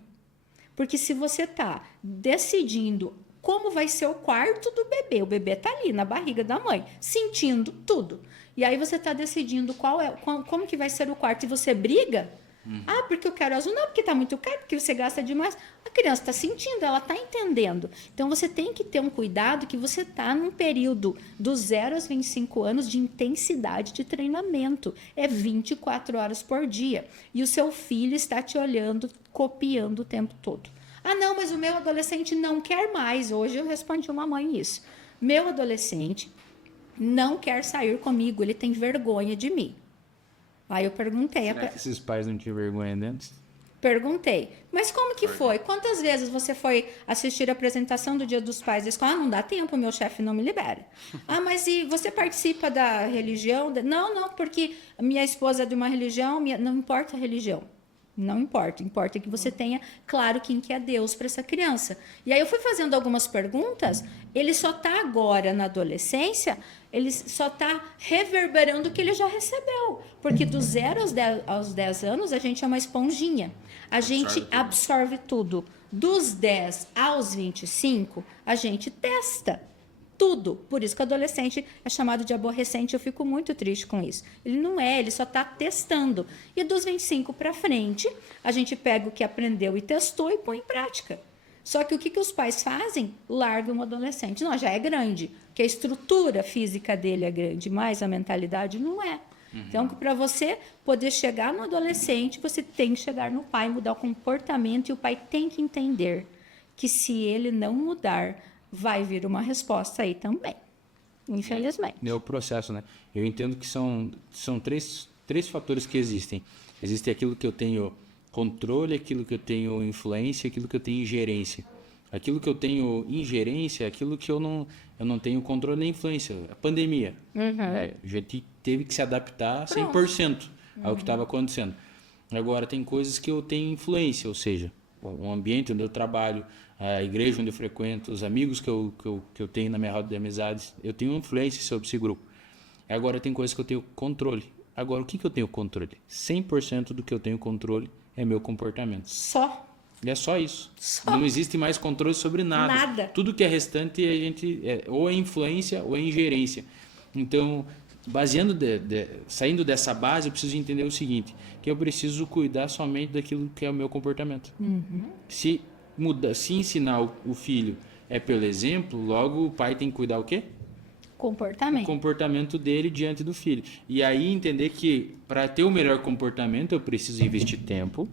Porque se você está decidindo como vai ser o quarto do bebê, o bebê está ali na barriga da mãe, sentindo tudo. E aí você está decidindo como que vai ser o quarto e você briga. Ah, porque eu quero azul. Não, porque está muito caro, porque você gasta demais. A criança está sentindo, ela está entendendo. Então, você tem que ter um cuidado que você está num período dos 0 aos 25 anos de intensidade de treinamento. É 24 horas por dia. E o seu filho está te olhando, copiando o tempo todo. Ah, não, mas o meu adolescente não quer mais. Hoje eu respondi uma mãe isso. Meu adolescente não quer sair comigo, ele tem vergonha de mim. Aí eu perguntei. Será que esses pais não tinham vergonha antes? Perguntei, mas como que foi? Quantas vezes você foi assistir a apresentação do Dia dos Pais da escola? Ah, não dá tempo, meu chefe não me libera. Ah, mas e você participa da religião? Não, porque minha esposa é de uma religião, não importa a religião. Não importa, importa que você tenha claro quem que é Deus para essa criança. E aí eu fui fazendo algumas perguntas, ele só está agora na adolescência, ele só está reverberando o que ele já recebeu. Porque do 0 aos 10 anos a gente é uma esponjinha. A gente absorve tudo. Dos 10 aos 25, a gente testa tudo. Por isso que o adolescente é chamado de aborrecente. Eu fico muito triste com isso. Ele não é, ele só está testando. E dos 25 para frente, a gente pega o que aprendeu e testou e põe em prática. Só que o que os pais fazem? Largam o adolescente. Não, já é grande, porque a estrutura física dele é grande, mas a mentalidade não é. Então, para você poder chegar no adolescente, você tem que chegar no pai, mudar o comportamento, e o pai tem que entender que se ele não mudar, vai vir uma resposta aí também, infelizmente. É o processo, né? Eu entendo que são três fatores que existem. Existe aquilo que eu tenho controle, aquilo que eu tenho influência, aquilo que eu tenho ingerência. Aquilo que eu tenho ingerência é aquilo que eu não tenho controle nem influência. A pandemia. A gente teve que se adaptar 100% ao que estava acontecendo. Agora, tem coisas que eu tenho influência, ou seja, o ambiente onde eu trabalho, a igreja onde eu frequento, os amigos que eu tenho na minha roda de amizades, eu tenho influência sobre esse grupo. Agora, tem coisas que eu tenho controle. Agora, o que eu tenho controle? 100% do que eu tenho controle é meu comportamento. Só. E é só isso. Não existe mais controle sobre nada. Nada. Tudo que é restante, a gente ou é influência ou é ingerência. Então, saindo dessa base, eu preciso entender o seguinte, que eu preciso cuidar somente daquilo que é o meu comportamento. Se ensinar o filho é pelo exemplo, logo o pai tem que cuidar o quê? Comportamento. O comportamento dele diante do filho. E aí entender que para ter o melhor comportamento eu preciso investir tempo,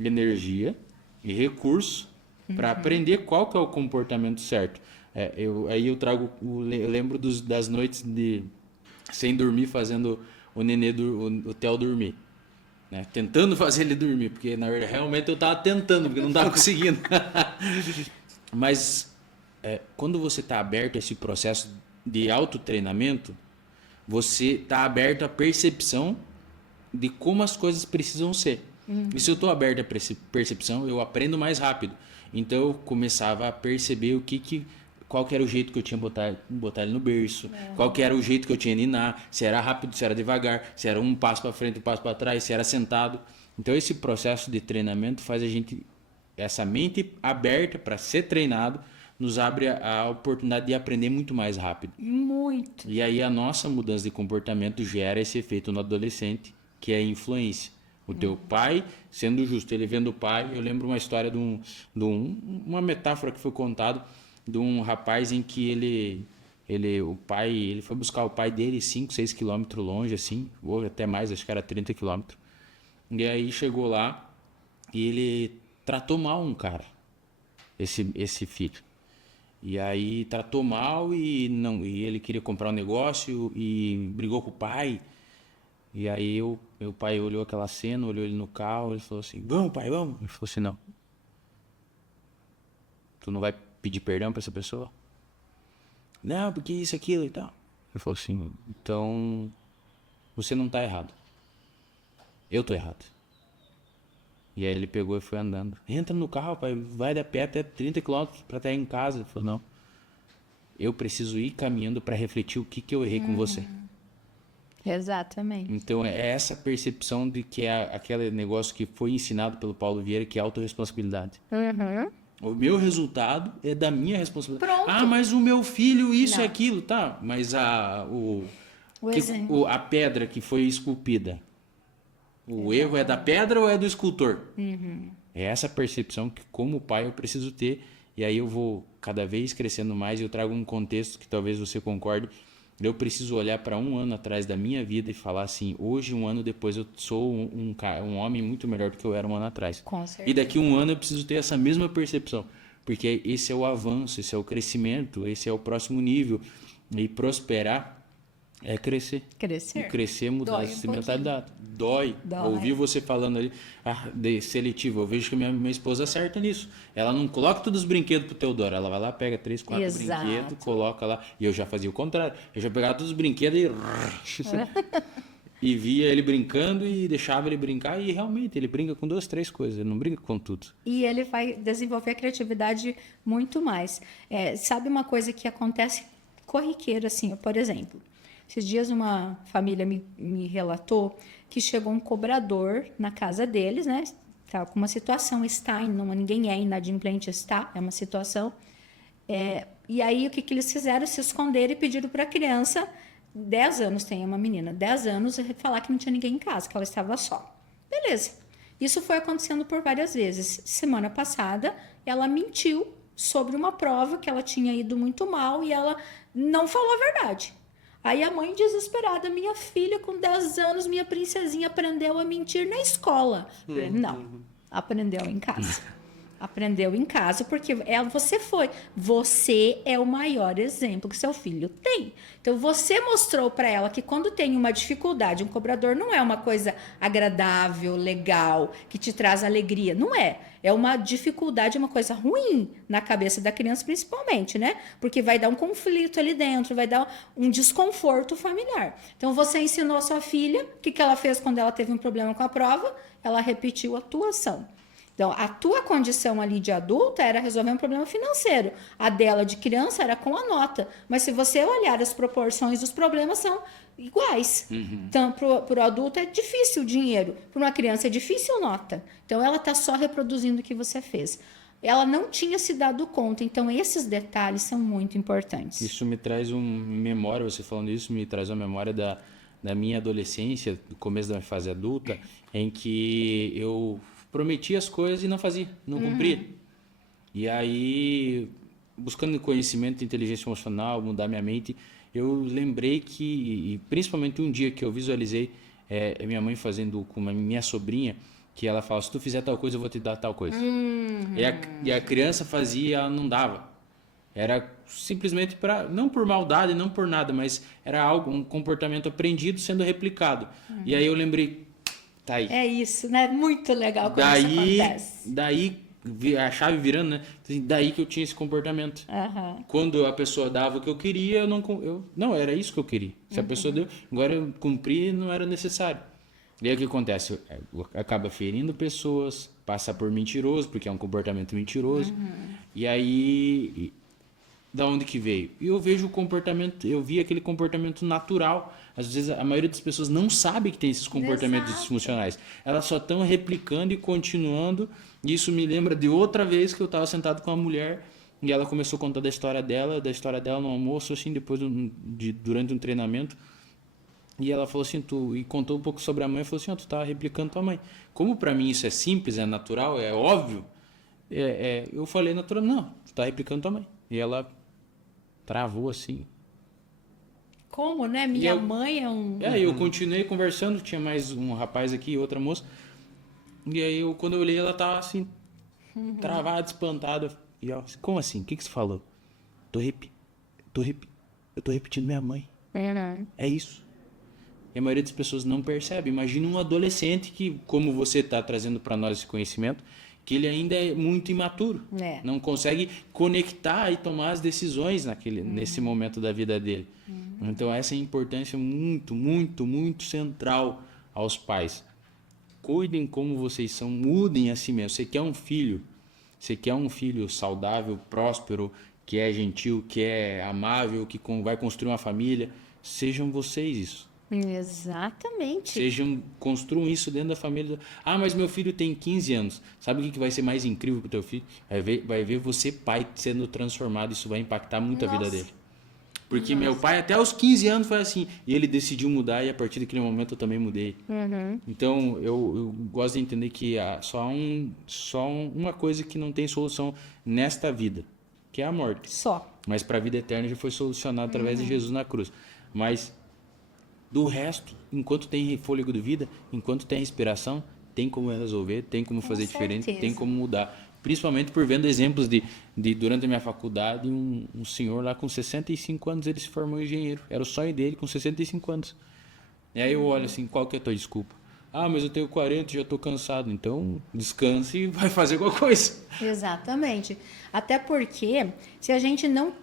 energia e recurso para aprender qual que é o comportamento certo. Eu lembro das noites sem dormir, fazendo o nenê, o Theo dormir. Né? Tentando fazer ele dormir, porque na verdade realmente eu estava tentando, porque não estava conseguindo. Mas quando você está aberto a esse processo de autotreinamento, você está aberto à percepção de como as coisas precisam ser. E se eu estou aberto à percepção, eu aprendo mais rápido. Então eu começava a perceber qual que era o jeito que eu tinha botar ele no berço, qual que era o jeito que eu tinha de ninar, se era rápido, se era devagar, se era um passo para frente, um passo para trás, se era sentado. Então esse processo de treinamento faz a gente, essa mente aberta para ser treinado, nos abre a oportunidade de aprender muito mais rápido. Muito. E aí a nossa mudança de comportamento gera esse efeito no adolescente, que é a influência. O teu pai, sendo justo, ele vendo o pai, eu lembro uma história uma metáfora que foi contada de um rapaz em que ele foi buscar o pai dele 5, 6 quilômetros longe, assim, ou até mais, acho que era 30 quilômetros. E aí chegou lá e ele tratou mal um cara, esse filho. E aí tratou mal e ele queria comprar um negócio e brigou com o pai. E aí meu pai olhou aquela cena, olhou ele no carro, ele falou assim, vamos pai, vamos. Ele falou assim, não. Tu não vai pedir perdão pra essa pessoa? Não, porque isso, aquilo e tal. Ele falou assim, então você não tá errado. Eu tô errado. E aí ele pegou e foi andando. Entra no carro, pai, vai a pé até 30 quilômetros pra estar em casa. Ele falou, não. Eu preciso ir caminhando pra refletir o que eu errei com você. Exatamente. Então é essa percepção de que é aquele negócio que foi ensinado pelo Paulo Vieira, que é autorresponsabilidade. O meu resultado é da minha responsabilidade. Pronto. Ah, mas o meu filho, isso Não. e aquilo, tá? Mas a exemplo. a pedra que foi esculpida, o erro é da pedra ou é do escultor? É essa percepção que, como pai, eu preciso ter. E aí eu vou cada vez crescendo mais e eu trago um contexto que talvez você concorde. Eu preciso olhar para um ano atrás da minha vida e falar assim, hoje, um ano depois, eu sou um homem muito melhor do que eu era um ano atrás. Com certeza. E daqui a um ano eu preciso ter essa mesma percepção, porque esse é o avanço, esse é o crescimento, esse é o próximo nível. E prosperar é crescer. Crescer. E crescer, mudar Dói essa um mentalidade. Dói. Dói. Ouvir você falando ali de seletivo. Eu vejo que minha esposa acerta nisso. Ela não coloca todos os brinquedos pro Teodoro. Ela vai lá, pega 3, 4 Exato. brinquedos, coloca lá. E eu já fazia o contrário. Eu já pegava todos os brinquedos e via ele brincando e deixava ele brincar. E realmente, ele brinca com 2, 3 coisas. Ele não brinca com tudo. E ele vai desenvolver a criatividade muito mais. Sabe uma coisa que acontece corriqueira, assim, por exemplo, esses dias uma família me relatou que chegou um cobrador na casa deles, né? Tá com uma situação, ninguém é inadimplente, é uma situação. E aí o que eles fizeram? Se esconderam e pediram para a criança, 10 anos, tem uma menina, 10 anos, falar que não tinha ninguém em casa, que ela estava só. Beleza. Isso foi acontecendo por várias vezes. Semana passada, ela mentiu sobre uma prova que ela tinha ido muito mal e ela não falou a verdade. Aí a mãe desesperada, minha filha com 10 anos, minha princesinha, aprendeu a mentir na escola. Não, aprendeu em casa. Aprendeu em casa, porque você é o maior exemplo que seu filho tem. Então, você mostrou para ela que quando tem uma dificuldade, um cobrador não é uma coisa agradável, legal, que te traz alegria. Não é. É uma dificuldade, uma coisa ruim na cabeça da criança, principalmente, né? Porque vai dar um conflito ali dentro, vai dar um desconforto familiar. Então, você ensinou a sua filha, o que ela fez quando ela teve um problema com a prova? Ela repetiu a tua ação. Então, a tua condição ali de adulta era resolver um problema financeiro. A dela de criança era com a nota. Mas se você olhar as proporções dos problemas, são iguais. Então, para o adulto é difícil o dinheiro. Para uma criança é difícil nota. Então, ela está só reproduzindo o que você fez. Ela não tinha se dado conta. Então, esses detalhes são muito importantes. Isso me traz memória, você falando isso, me traz uma memória da minha adolescência, do começo da fase adulta, em que eu prometia as coisas e não fazia, não cumpria. E aí, buscando conhecimento, inteligência emocional, mudar minha mente, eu lembrei que, e principalmente um dia que eu visualizei minha mãe fazendo com a minha sobrinha, que ela fala, se tu fizer tal coisa, eu vou te dar tal coisa. E a criança fazia, ela não dava. Era simplesmente não por maldade, não por nada, mas era um comportamento aprendido sendo replicado. E aí eu lembrei, tá aí. É isso, né? Muito legal quando isso acontece. Daí, a chave virando, né? Daí que eu tinha esse comportamento. Quando a pessoa dava o que eu queria, eu não, era isso que eu queria. Se a pessoa deu, agora eu cumpri, não era necessário. E aí o que acontece? Acaba ferindo pessoas, passa por mentiroso, porque é um comportamento mentiroso. E aí, da onde que veio? E eu vejo o comportamento, eu vi aquele comportamento natural. Às vezes a maioria das pessoas não sabe que tem esses comportamentos disfuncionais. Elas só estão replicando e continuando. E isso me lembra de outra vez que eu estava sentado com uma mulher e ela começou a contar da história dela no almoço, assim, depois durante um treinamento. E ela falou assim, e contou um pouco sobre a mãe, e falou assim, tu tá replicando tua mãe. Como para mim isso é simples, é natural, é óbvio, eu falei natural, não, tu tá replicando tua mãe. E ela travou assim. Como, né? Minha mãe é um... Eu continuei conversando, tinha mais um rapaz aqui e outra moça. E aí, quando eu olhei, ela tava assim, travada, espantada. E eu, como assim? O que você falou? Eu tô repetindo minha mãe. É isso. E a maioria das pessoas não percebe. Imagina um adolescente que, como você está trazendo para nós esse conhecimento, que ele ainda é muito imaturo. Não consegue conectar e tomar as decisões nesse momento da vida dele. Então essa é a importância muito, muito, muito central aos pais. Cuidem como vocês são, mudem a si mesmos. Você quer um filho saudável, próspero, que é gentil, que é amável, que vai construir uma família. Sejam vocês isso. Exatamente. Construam isso dentro da família. Ah, mas meu filho tem 15 anos. Sabe o que vai ser mais incrível para o teu filho? Vai ver você, pai, sendo transformado. Isso vai impactar muito a vida dele. Porque meu pai até os 15 anos foi assim. E ele decidiu mudar e a partir daquele momento eu também mudei. Então eu gosto de entender que há só uma coisa que não tem solução nesta vida, que é a morte. Só. Mas para a vida eterna já foi solucionado através de Jesus na cruz. Mas do resto, enquanto tem fôlego de vida, enquanto tem respiração, tem como resolver, tem como fazer diferente, tem como mudar. Principalmente por vendo exemplos de durante a minha faculdade, um senhor lá com 65 anos, ele se formou engenheiro. Era o sonho dele com 65 anos. E aí eu olho assim, qual que é a tua desculpa? Ah, mas eu tenho 40 e já estou cansado. Então, descanse e vai fazer alguma coisa. Exatamente. Até porque, se a gente não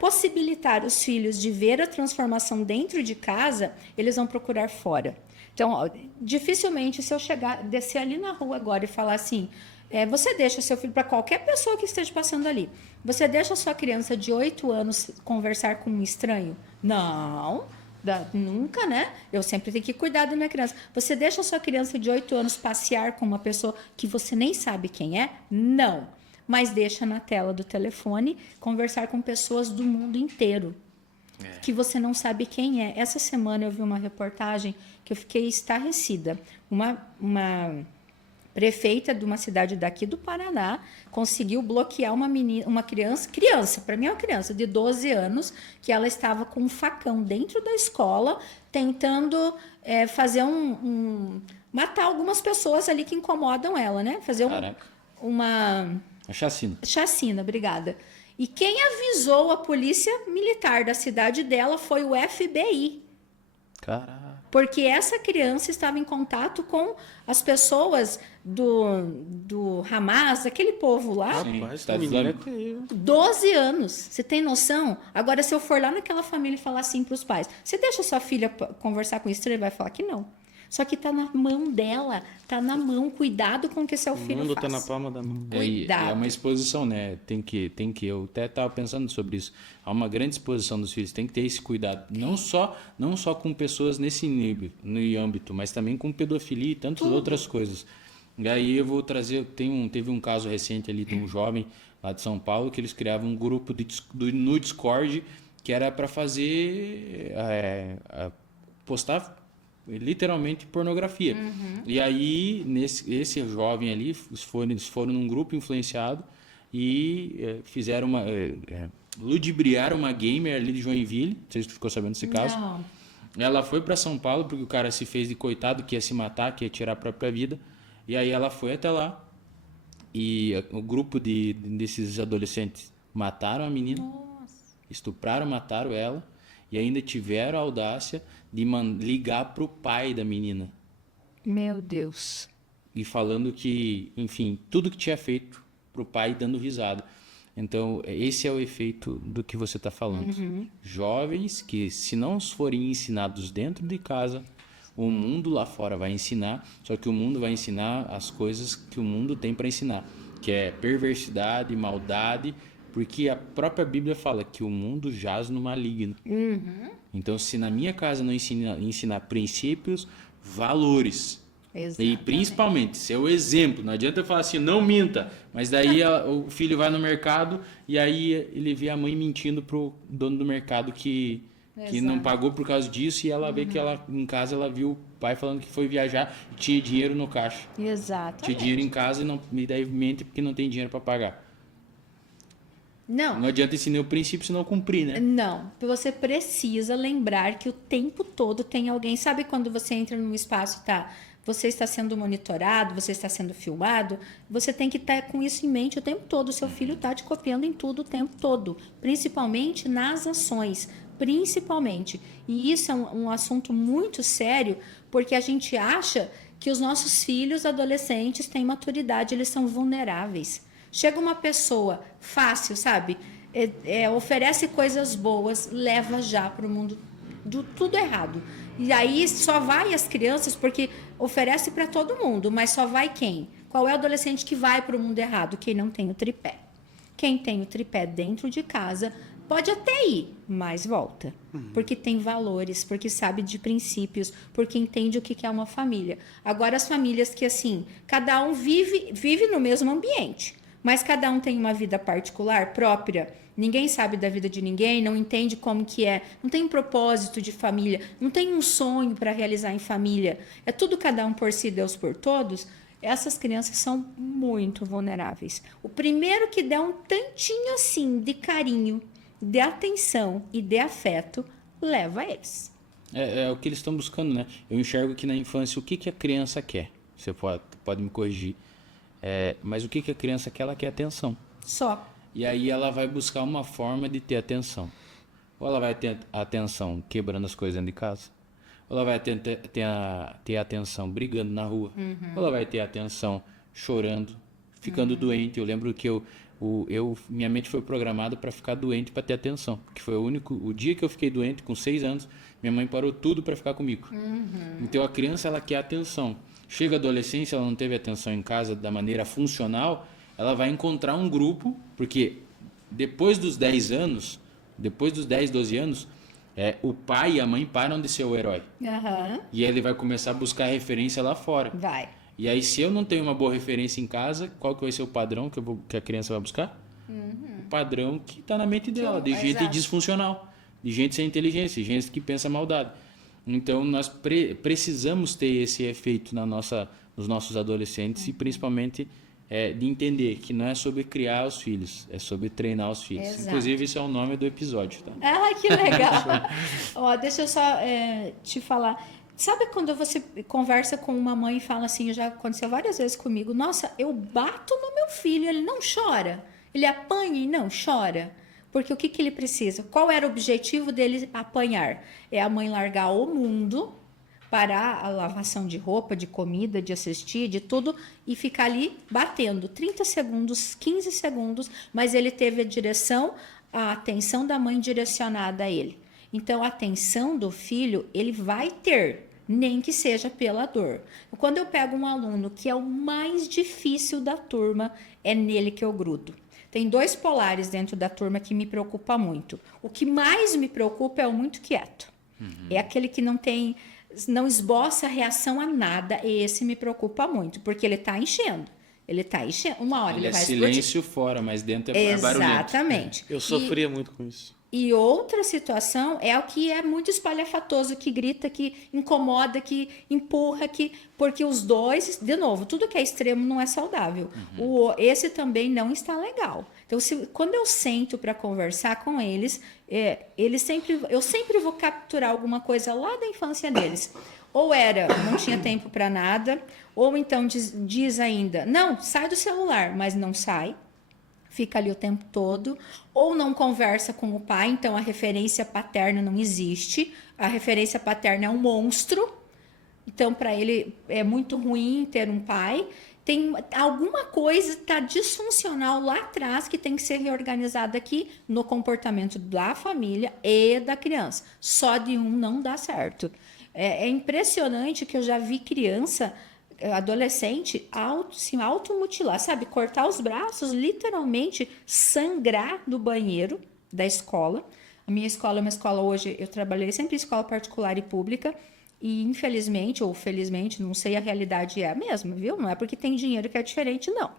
possibilitar os filhos de ver a transformação dentro de casa, eles vão procurar fora. Então, dificilmente, se eu descer ali na rua agora e falar assim, você deixa seu filho, para qualquer pessoa que esteja passando ali, você deixa a sua criança de 8 anos conversar com um estranho? Não, nunca, né? Eu sempre tenho que cuidar da minha criança. Você deixa a sua criança de 8 anos passear com uma pessoa que você nem sabe quem é? Não. Mas deixa na tela do telefone conversar com pessoas do mundo inteiro, que você não sabe quem é. Essa semana eu vi uma reportagem que eu fiquei estarrecida. Uma prefeita de uma cidade daqui do Paraná conseguiu bloquear uma criança, para mim é uma criança de 12 anos, que ela estava com um facão dentro da escola, tentando fazer matar algumas pessoas ali que incomodam ela, né? Fazer uma chacina, obrigada. E quem avisou a polícia militar da cidade dela foi o FBI. Caraca. Porque essa criança estava em contato com as pessoas do Hamas, aquele povo lá. Rapaz, 12 anos. Você tem noção? Agora, se eu for lá naquela família e falar assim para os pais, você deixa sua filha conversar com estranho? Vai falar que não. Só que tá na mão dela, tá na mão. Cuidado com o que seu filho faz. O mundo tá na palma da mão. É uma exposição, né? Tem que. Eu até estava pensando sobre isso. Há uma grande exposição dos filhos. Tem que ter esse cuidado. Não só com pessoas nesse nível, no âmbito, mas também com pedofilia e tantas outras coisas. E aí eu vou trazer. Teve um caso recente ali de um jovem lá de São Paulo que eles criavam um grupo no Discord que era para fazer. Postar literalmente pornografia. E aí esse jovem ali foram num grupo influenciado e fizeram ludibriaram uma gamer ali de Joinville. Não sei se você ficou sabendo desse caso. Não. Ela foi para São Paulo porque o cara se fez de coitado, que ia se matar, que ia tirar a própria vida. E aí ela foi até lá e o grupo desses adolescentes mataram a menina, estupraram, mataram ela. E ainda tiveram a audácia de ligar para o pai da menina. Meu Deus. E falando que, enfim, tudo que tinha feito para o pai dando risada. Então, esse é o efeito do que você está falando. Jovens que, se não forem ensinados dentro de casa, o mundo lá fora vai ensinar, só que o mundo vai ensinar as coisas que o mundo tem para ensinar, que é perversidade, maldade, porque a própria Bíblia fala que o mundo jaz no maligno. Então, se na minha casa não ensinar princípios, valores, e principalmente ser o exemplo, não adianta eu falar assim, não minta, mas daí o filho vai no mercado e aí ele vê a mãe mentindo pro dono do mercado que que não pagou por causa disso, e ela vê que ela em casa ela viu o pai falando que foi viajar e tinha dinheiro no caixa. Exatamente. Tinha dinheiro em casa e daí mente porque não tem dinheiro para pagar. Não. Não adianta ensinar o princípio se não cumprir, né? Não, você precisa lembrar que o tempo todo tem alguém. Sabe quando você entra num espaço e você está sendo monitorado, você está sendo filmado? Você tem que estar com isso em mente o tempo todo. O seu filho está te copiando em tudo o tempo todo, principalmente nas ações. Principalmente. E isso é um assunto muito sério, porque a gente acha que os nossos filhos adolescentes têm maturidade, eles são vulneráveis. Chega uma pessoa fácil, sabe? Oferece coisas boas, leva já para o mundo tudo errado. E aí só vai as crianças, porque oferece para todo mundo, mas só vai quem? Qual é o adolescente que vai para o mundo errado? Quem não tem o tripé. Quem tem o tripé dentro de casa pode até ir, mas volta. Porque tem valores, porque sabe de princípios, porque entende o que é uma família. Agora, as famílias que, assim, cada um vive no mesmo ambiente, mas cada um tem uma vida particular, própria. Ninguém sabe da vida de ninguém, não entende como que é, não tem um propósito de família, não tem um sonho para realizar em família. É tudo cada um por si, Deus por todos. Essas crianças são muito vulneráveis. O primeiro que der um tantinho assim de carinho, de atenção e de afeto, leva eles. É o que eles estão buscando, né? Eu enxergo que na infância o que a criança quer. Você pode me corrigir. Mas o que a criança quer? Ela quer atenção. Só. E aí ela vai buscar uma forma de ter atenção. Ou ela vai ter atenção quebrando as coisas dentro de casa. Ou ela vai ter atenção brigando na rua. Ou ela vai ter atenção chorando, ficando doente. Eu lembro que minha mente foi programada para ficar doente, para ter atenção. Porque foi o dia que eu fiquei doente, com 6 anos, minha mãe parou tudo para ficar comigo. Então a criança, ela quer atenção. Chega a adolescência, ela não teve atenção em casa da maneira funcional, ela vai encontrar um grupo, porque depois dos 10 anos, depois dos 10, 12 anos, o pai e a mãe param de ser o herói. E ele vai começar a buscar referência lá fora. Vai. E aí, se eu não tenho uma boa referência em casa, qual que vai ser o padrão que a criança vai buscar? O padrão que está na mente dela, de gente Exato. disfuncional, de gente sem inteligência, de gente que pensa maldade. Então, nós precisamos ter esse efeito nos nossos adolescentes e, principalmente, de entender que não é sobre criar os filhos, é sobre treinar os filhos. Exato. Inclusive, esse é o nome do episódio. Tá? Ah, que legal. Ó, deixa eu só te falar. Sabe quando você conversa com uma mãe e fala assim, já aconteceu várias vezes comigo, nossa, eu bato no meu filho, ele não chora. Ele apanha e não chora. Porque o que ele precisa? Qual era o objetivo dele apanhar? É a mãe largar o mundo, parar a lavação de roupa, de comida, de assistir, de tudo, e ficar ali batendo 30 segundos, 15 segundos, mas ele teve a atenção da mãe direcionada a ele. Então, a atenção do filho, ele vai ter, nem que seja pela dor. Quando eu pego um aluno que é o mais difícil da turma, é nele que eu grudo. Tem 2 polares dentro da turma que me preocupa muito. O que mais me preocupa é o muito quieto. É aquele que não esboça reação a nada. Esse me preocupa muito, porque ele está enchendo. Ele está enchendo. Uma hora ele vai explodir. Silêncio fora, mas dentro é barulhento. Exatamente. Eu sofria muito com isso. E outra situação é o que é muito espalhafatoso, que grita, que incomoda, que empurra, porque os dois, de novo, tudo que é extremo não é saudável. Esse também não está legal. Então, quando eu sento para conversar com eles, eu sempre vou capturar alguma coisa lá da infância deles. Ou não tinha tempo para nada, ou então diz ainda, não, sai do celular, mas não sai. Fica ali o tempo todo, ou não conversa com o pai, então a referência paterna não existe, a referência paterna é um monstro, então para ele é muito ruim ter um pai. Tem alguma coisa que está disfuncional lá atrás que tem que ser reorganizada aqui no comportamento da família e da criança. Só de um não dá certo. É impressionante que eu já vi criança, adolescente, se automutilar, sabe? Cortar os braços, literalmente sangrar do banheiro da escola. A minha escola é uma escola hoje, eu trabalhei sempre em escola particular e pública, e infelizmente, ou felizmente, não sei, a realidade é a mesma, viu? Não é porque tem dinheiro que é diferente, não.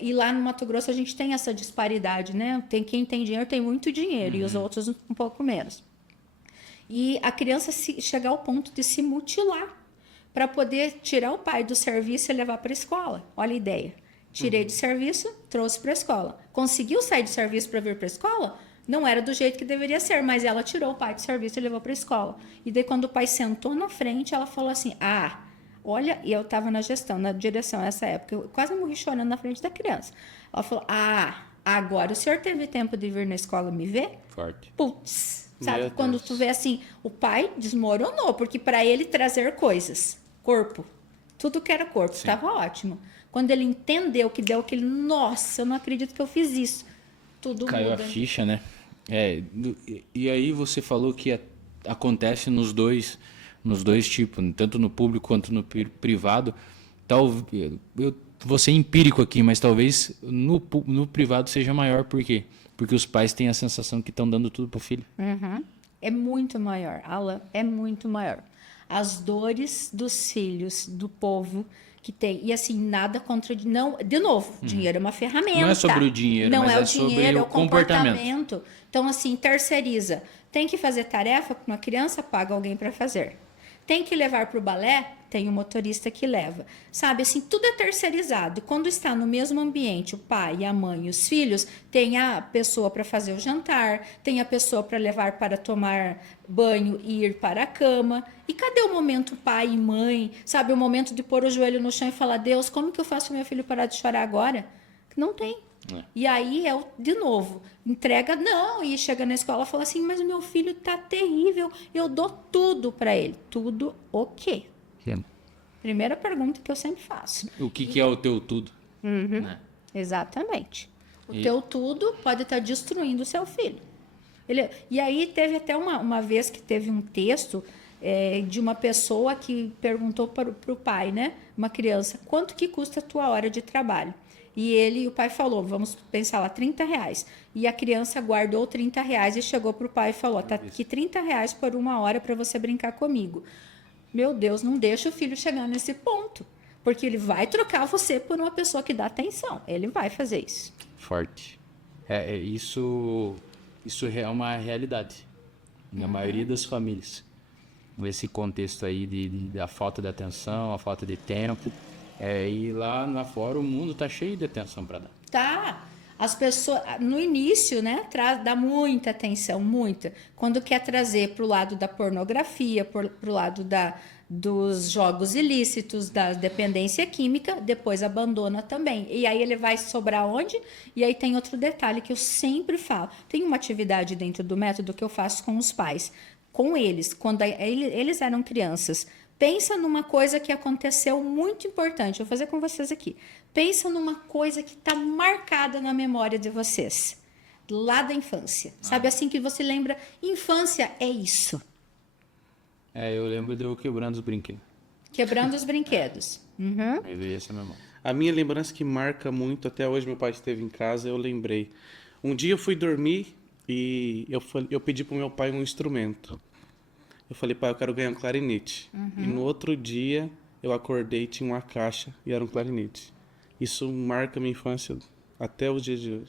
E lá no Mato Grosso a gente tem essa disparidade, né? Quem tem dinheiro tem muito dinheiro, e os outros um pouco menos. E a criança chegar ao ponto de se mutilar para poder tirar o pai do serviço e levar para a escola. Olha a ideia. Tirei de serviço, trouxe para a escola. Conseguiu sair de serviço para vir para a escola? Não era do jeito que deveria ser, mas ela tirou o pai do serviço e levou para a escola. E daí, quando o pai sentou na frente, ela falou assim: olha, e eu estava na gestão, na direção nessa época, eu quase morri chorando na frente da criança. Ela falou: agora o senhor teve tempo de vir na escola me ver? Forte. Putz, sabe? Meu Quando Deus. tu vê assim, o pai desmoronou, porque para ele trazer coisas, corpo, tudo que era corpo, estava ótimo. Quando ele entendeu que deu aquele, nossa, eu não acredito que eu fiz isso. Tudo Caiu muda. a ficha, né? E aí você falou que acontece nos dois tipos, tanto no público quanto no privado. Eu vou ser empírico aqui, mas talvez no privado seja maior. Por quê? Porque os pais têm a sensação que estão dando tudo pro filho. É muito maior, Alan, é muito maior. As dores dos filhos, do povo que tem. E assim, nada contra. Não, de novo, dinheiro é uma ferramenta. Não é sobre o dinheiro, não mas é o sobre dinheiro, é o o comportamento. Então, assim, terceiriza. Tem que fazer tarefa com uma criança, paga alguém para fazer. Tem que levar para o balé, tem um motorista que leva. Sabe, assim, tudo é terceirizado. E quando está no mesmo ambiente, o pai, a mãe e os filhos, tem a pessoa para fazer o jantar, tem a pessoa para levar para tomar banho e ir para a cama. E cadê o momento pai e mãe? Sabe, o momento de pôr o joelho no chão e falar: Deus, como que eu faço meu filho parar de chorar agora? Não tem. E aí de novo, entrega, não, e chega na escola e fala assim: mas o meu filho tá terrível, eu dou tudo para ele. Tudo o quê? Primeira pergunta que eu sempre faço. O que é o teu tudo? Né? Exatamente. O teu tudo pode estar destruindo o seu filho. E aí teve até uma vez que teve um texto de uma pessoa que perguntou para o pai, né? Uma criança: quanto que custa a tua hora de trabalho? E o pai falou: vamos pensar lá, R$30. E a criança guardou R$30 e chegou para o pai e falou: tá aqui R$30 por uma hora para você brincar comigo. Meu Deus, não deixa o filho chegar nesse ponto. Porque ele vai trocar você por uma pessoa que dá atenção. Ele vai fazer isso. Forte. Isso é uma realidade na maioria das famílias. Esse contexto aí da falta de atenção, a falta de tempo. E lá fora o mundo tá cheio de atenção para dar. Tá. As pessoas, no início, né, dá muita atenção, muita. Quando quer trazer para o lado da pornografia, para o lado dos jogos ilícitos, da dependência química, depois abandona também. E aí ele vai sobrar onde? E aí tem outro detalhe que eu sempre falo. Tem uma atividade dentro do método que eu faço com os pais, com eles, quando eles eram crianças. Pensa numa coisa que aconteceu muito importante. Vou fazer com vocês aqui. Pensa numa coisa que está marcada na memória de vocês, lá da infância. Sabe, assim que você lembra, infância é isso. Eu lembro de eu quebrando os brinquedos. Quebrando os brinquedos. Aí veio essa memória. A minha lembrança que marca muito, até hoje meu pai esteve em casa, eu lembrei. Um dia eu fui dormir e eu pedi pro meu pai um instrumento. Eu falei: pai, eu quero ganhar um clarinete. E no outro dia eu acordei e tinha uma caixa e era um clarinete. Isso marca minha infância até os dias de hoje.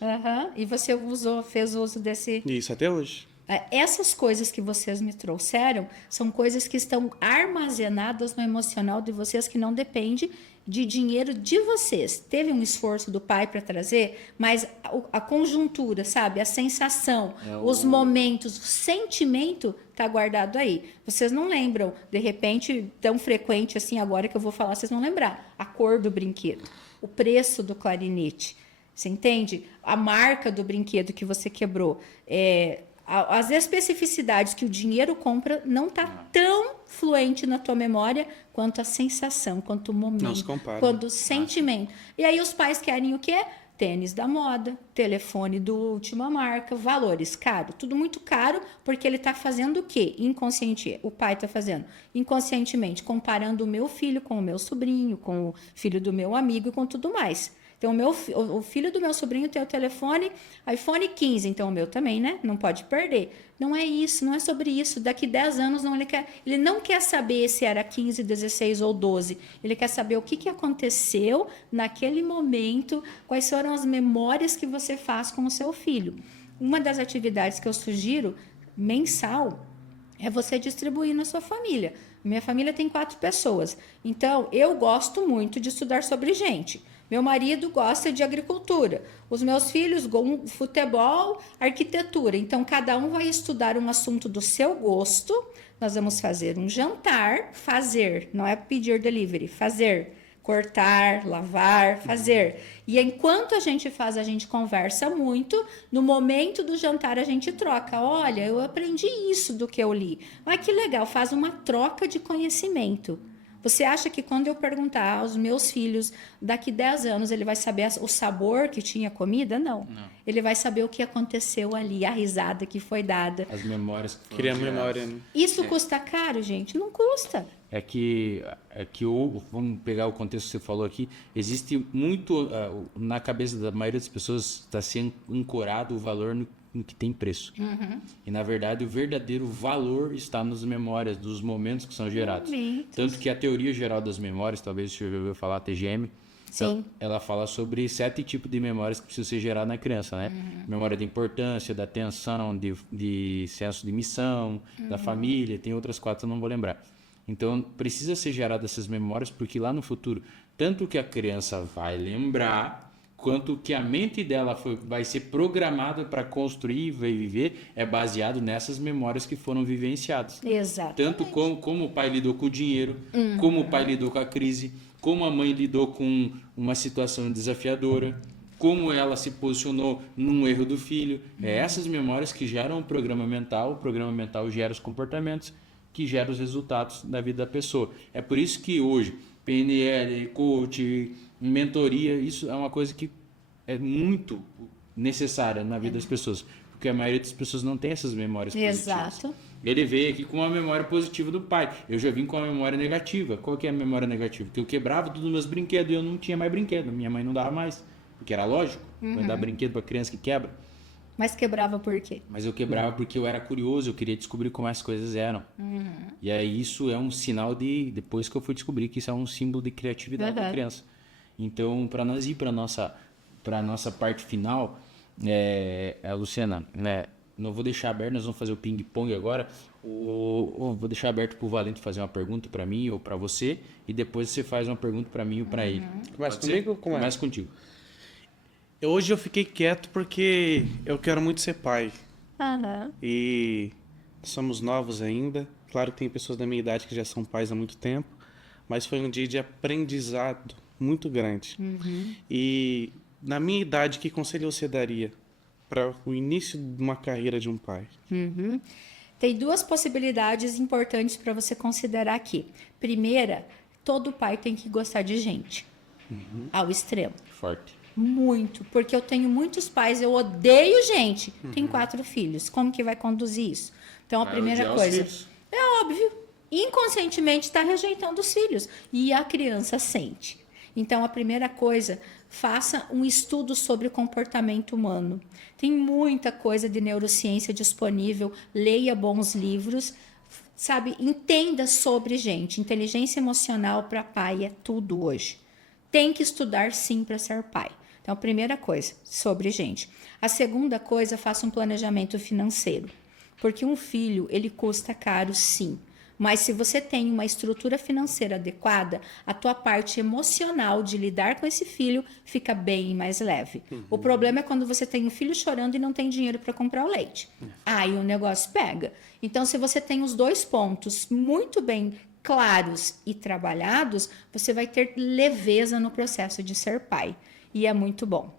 E você fez uso desse... Isso, até hoje. Essas coisas que vocês me trouxeram são coisas que estão armazenadas no emocional de vocês, que não depende de dinheiro de vocês. Teve um esforço do pai para trazer, mas a conjuntura, sabe? A sensação, os momentos, o sentimento está guardado aí. Vocês não lembram, de repente, tão frequente assim agora que eu vou falar, vocês vão lembrar. A cor do brinquedo, o preço do clarinete, você entende? A marca do brinquedo que você quebrou. As especificidades que o dinheiro compra não está tão fluente na tua memória quanto a sensação, quanto o momento, Não se compara. quanto o sentimento. E aí os pais querem o quê? Tênis da moda, telefone do última marca, valores caro, tudo muito caro, porque ele está fazendo o quê? Inconsciente, o pai está fazendo inconscientemente, comparando o meu filho com o meu sobrinho, com o filho do meu amigo e com tudo mais. Então, o filho do meu sobrinho tem o telefone iPhone 15, então o meu também, né? Não pode perder. Não é isso, não é sobre isso. Daqui 10 anos, ele não quer saber se era 15, 16 ou 12. Ele quer saber o que aconteceu naquele momento, quais foram as memórias que você faz com o seu filho. Uma das atividades que eu sugiro, mensal, É você distribuir na sua família. Minha família tem 4 pessoas. Então, eu gosto muito de estudar sobre gente. Meu marido gosta de agricultura. Os meus filhos, futebol, arquitetura. Então, cada um vai estudar um assunto do seu gosto. Nós vamos fazer um jantar. Fazer, não é pedir delivery. Fazer. Cortar, lavar, fazer. E enquanto a gente faz, a gente conversa muito. No momento do jantar, a gente troca. Olha, eu aprendi isso do que eu li. Olha que legal, faz uma troca de conhecimento. Você acha que quando eu perguntar aos meus filhos, daqui 10 anos, ele vai saber o sabor que tinha a comida? Não. Ele vai saber o que aconteceu ali, a risada que foi dada. As memórias que foram Cria geradas. memória, né? Isso custa caro, gente? Não custa. Vamos pegar o contexto que você falou aqui, existe muito, na cabeça da maioria das pessoas, está sendo ancorado o valor no que tem preço. E, na verdade, o verdadeiro valor está nas memórias, dos momentos que são gerados. Tanto que a teoria geral das memórias, talvez você já ouviu falar, a TGM, Sim. ela fala sobre 7 tipos de memórias que precisam ser geradas na criança, né? Memória da importância, da atenção, de senso de missão, da família, tem outras 4 eu não vou lembrar. Então, precisa ser gerada essas memórias, porque lá no futuro, tanto que a criança vai lembrar, quanto que a mente dela vai ser programada para construir e viver, é baseado nessas memórias que foram vivenciadas. Exato. Tanto como o pai lidou com o dinheiro, como o pai lidou com a crise, como a mãe lidou com uma situação desafiadora, como ela se posicionou num erro do filho. É essas memórias que geram o programa mental gera os comportamentos, que geram os resultados da vida da pessoa. É por isso que hoje, PNL, coach, mentoria, isso é uma coisa que é muito necessária na vida das pessoas, porque a maioria das pessoas não tem essas memórias positivas. Exato. Ele veio aqui com uma memória positiva do pai. Eu já vim com uma memória negativa. Qual que é a memória negativa? Que eu quebrava todos os meus brinquedos e eu não tinha mais brinquedo. Minha mãe não dava mais, porque era lógico. Não dar brinquedo para criança que quebra. Mas quebrava por quê? Mas eu quebrava porque eu era curioso, eu queria descobrir como as coisas eram. E aí isso é um sinal depois que eu fui descobrir que isso é um símbolo de criatividade da criança. Então, para nós ir para a nossa parte final, Luciana, né, não vou deixar aberto, nós vamos fazer o ping-pong agora. Vou deixar aberto para o Valente fazer uma pergunta para mim ou para você, e depois você faz uma pergunta para mim ou para ele. Começa comigo ou começa? Começa contigo. Hoje eu fiquei quieto porque eu quero muito ser pai. E somos novos ainda. Claro que tem pessoas da minha idade que já são pais há muito tempo, mas foi um dia de aprendizado muito grande. E na minha idade, que conselho você daria para o início de uma carreira de um pai? Tem 2 possibilidades importantes para você considerar aqui. Primeira, todo pai tem que gostar de gente. Ao extremo. Forte. Muito, porque eu tenho muitos pais, eu odeio gente. Tenho 4 filhos. Como que vai conduzir isso? Então, a primeira coisa, é óbvio, inconscientemente está rejeitando os filhos. E a criança sente. Então, a primeira coisa, faça um estudo sobre o comportamento humano. Tem muita coisa de neurociência disponível, leia bons livros, sabe? Entenda sobre gente. Inteligência emocional para pai é tudo hoje. Tem que estudar sim para ser pai. Então, a primeira coisa, sobre gente. A segunda coisa, faça um planejamento financeiro. Porque um filho, ele custa caro sim. Mas se você tem uma estrutura financeira adequada, a tua parte emocional de lidar com esse filho fica bem mais leve. O problema é quando você tem um filho chorando e não tem dinheiro para comprar o leite. Aí o negócio pega. Então, se você tem os 2 pontos muito bem claros e trabalhados, você vai ter leveza no processo de ser pai. E é muito bom.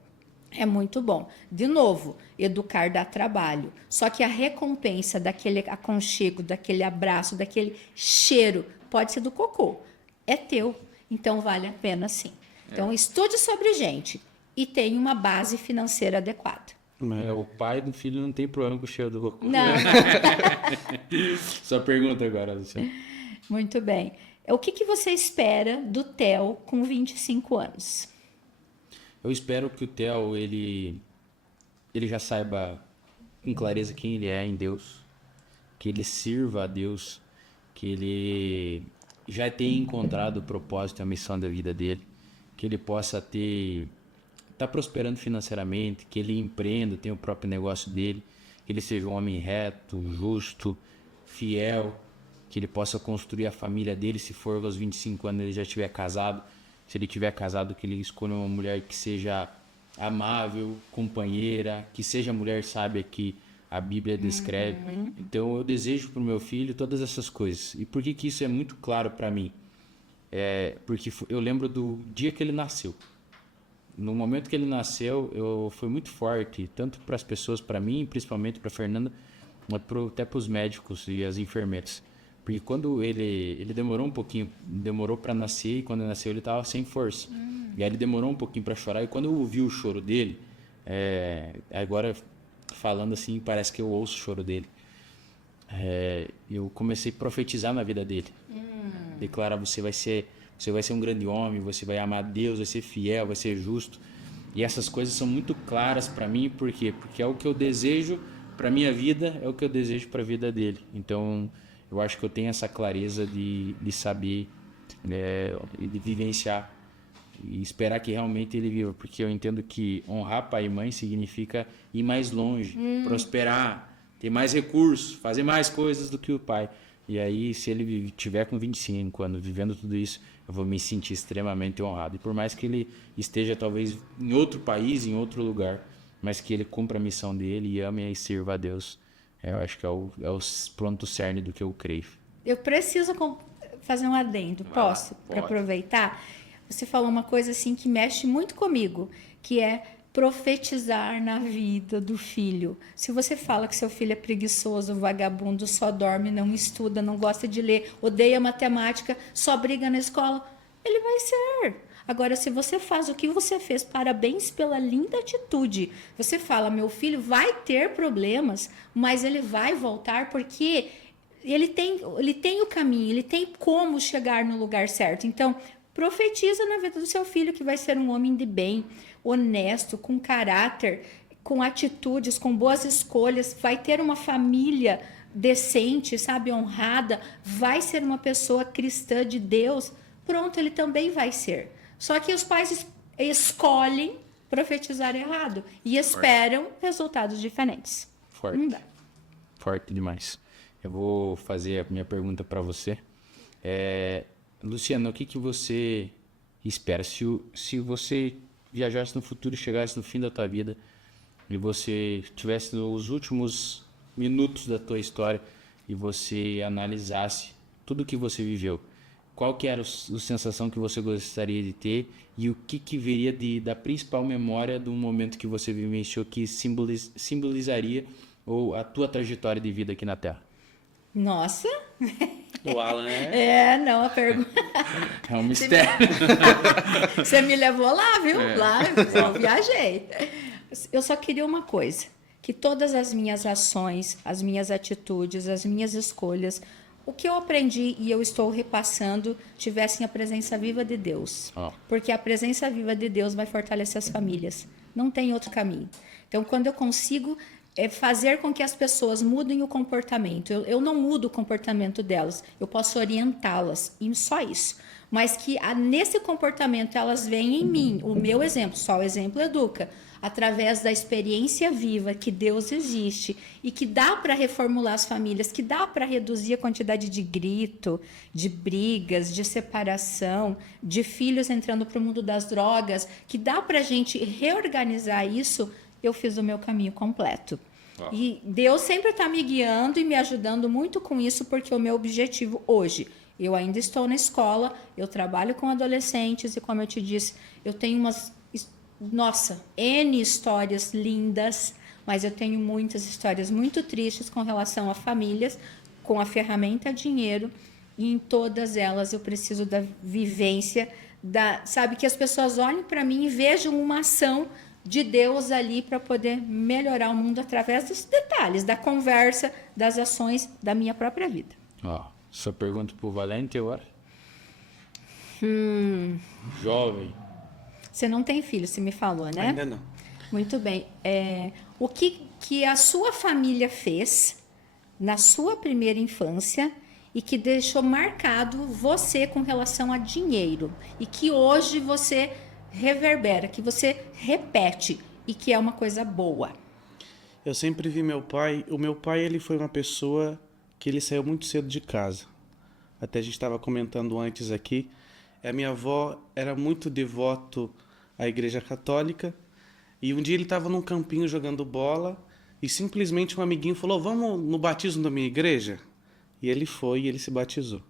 É muito bom. De novo, educar dá trabalho. Só que a recompensa daquele aconchego, daquele abraço, daquele cheiro, pode ser do cocô. É teu. Então, vale a pena sim. Então, estude sobre gente e tenha uma base financeira adequada. O pai do filho não tem problema com o cheiro do cocô. Não. Só pergunta agora, Luciano. Muito bem. O que você espera do Theo com 25 anos? Eu espero que o Theo, ele já saiba com clareza quem ele é em Deus, que ele sirva a Deus, que ele já tenha encontrado o propósito e a missão da vida dele, que ele possa tá prosperando financeiramente, que ele empreenda, tenha o próprio negócio dele, que ele seja um homem reto, justo, fiel, que ele possa construir a família dele, se for aos 25 anos ele já estiver casado. Se ele tiver casado, que ele escolha uma mulher que seja amável, companheira, que seja a mulher sábia que a Bíblia descreve. Então eu desejo para o meu filho todas essas coisas. E por que que isso é muito claro para mim? Porque eu lembro do dia que ele nasceu. No momento que ele nasceu, foi muito forte, tanto para as pessoas, para mim, principalmente para a Fernanda, mas até para os médicos e as enfermeiras. Porque quando ele demorou um pouquinho, demorou para nascer, e quando ele nasceu ele estava sem força. E aí ele demorou um pouquinho para chorar, e quando eu ouvi o choro dele, agora falando assim, parece que eu ouço o choro dele. Eu comecei a profetizar na vida dele. Declarar, você vai ser um grande homem, você vai amar Deus, vai ser fiel, vai ser justo. E essas coisas são muito claras para mim, por quê? Porque é o que eu desejo para minha vida, é o que eu desejo para a vida dele. Então, eu acho que eu tenho essa clareza de saber e de vivenciar e esperar que realmente ele viva, porque eu entendo que honrar pai e mãe significa ir mais longe, prosperar, ter mais recursos, fazer mais coisas do que o pai. E aí, se ele tiver com 25 anos vivendo tudo isso, eu vou me sentir extremamente honrado. E por mais que ele esteja talvez em outro país, em outro lugar, mas que ele cumpra a missão dele e ame e sirva a Deus, eu acho que é o pronto cerne do que eu creio. Eu preciso fazer um adendo, posso? Para aproveitar? Você falou uma coisa assim que mexe muito comigo, que é profetizar na vida do filho. Se você fala que seu filho é preguiçoso, vagabundo, só dorme, não estuda, não gosta de ler, odeia matemática, só briga na escola, ele vai ser. Agora, se você faz o que você fez, parabéns pela linda atitude. Você fala, meu filho vai ter problemas, mas ele vai voltar porque ele tem o caminho, ele tem como chegar no lugar certo. Então, profetiza na vida do seu filho que vai ser um homem de bem, honesto, com caráter, com atitudes, com boas escolhas, vai ter uma família decente, sabe, honrada, vai ser uma pessoa cristã de Deus. Pronto, ele também vai ser. Só que os pais escolhem profetizar errado e esperam resultados diferentes. Forte. Não dá. Forte demais. Eu vou fazer a minha pergunta para você. Luciana, o que você espera? Se você viajasse no futuro e chegasse no fim da tua vida e você tivesse os últimos minutos da tua história e você analisasse tudo que você viveu, qual que era a sensação que você gostaria de ter e o que viria da principal memória do momento que você vivenciou que simbolizaria ou a tua trajetória de vida aqui na Terra? Nossa! O Alan, né? Não, a pergunta... É um mistério. Você me levou lá, viu? Lá, eu viajei. Eu só queria uma coisa, que todas as minhas ações, as minhas atitudes, as minhas escolhas, o que eu aprendi e eu estou repassando, tivessem a presença viva de Deus. Porque a presença viva de Deus vai fortalecer as famílias. Não tem outro caminho. Então, quando eu consigo fazer com que as pessoas mudem o comportamento, eu não mudo o comportamento delas, eu posso orientá-las, e só isso. Mas que nesse comportamento elas veem em mim, o meu exemplo, só o exemplo educa, através da experiência viva que Deus existe e que dá para reformular as famílias, que dá para reduzir a quantidade de grito, de brigas, de separação, de filhos entrando para o mundo das drogas, que dá para a gente reorganizar isso. Eu fiz o meu caminho completo. E Deus sempre está me guiando e me ajudando muito com isso, porque o meu objetivo hoje, eu ainda estou na escola, eu trabalho com adolescentes e, como eu te disse, eu tenho N histórias lindas, mas eu tenho muitas histórias muito tristes com relação a famílias, com a ferramenta dinheiro, e em todas elas eu preciso da vivência, sabe, que as pessoas olhem para mim e vejam uma ação de Deus ali para poder melhorar o mundo através dos detalhes, da conversa, das ações da minha própria vida. Sua pergunta para o Valente agora? Jovem. Você não tem filho, você me falou, né? Ainda não. Muito bem. O que a sua família fez na sua primeira infância e que deixou marcado você com relação a dinheiro e que hoje você reverbera, que você repete e que é uma coisa boa? Eu sempre vi meu pai. O meu pai, ele foi uma pessoa que ele saiu muito cedo de casa. Até a gente estava comentando antes aqui. A minha avó era muito devoto à Igreja Católica. E um dia ele estava num campinho jogando bola e simplesmente um amiguinho falou: vamos no batismo da minha igreja? E ele foi e ele se batizou.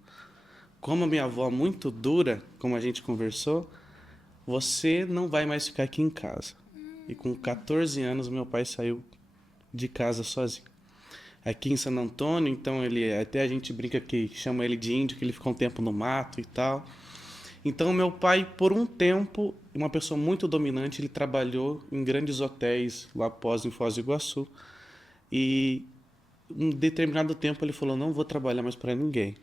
Como a minha avó é muito dura, como a gente conversou, você não vai mais ficar aqui em casa. E com 14 anos, meu pai saiu de casa sozinho. Aqui em San Antônio, então até a gente brinca que chama ele de índio, que ele ficou um tempo no mato e tal. Então meu pai, por um tempo, uma pessoa muito dominante, ele trabalhou em grandes hotéis lá em Foz do Iguaçu. E um determinado tempo ele falou: não vou trabalhar mais para ninguém.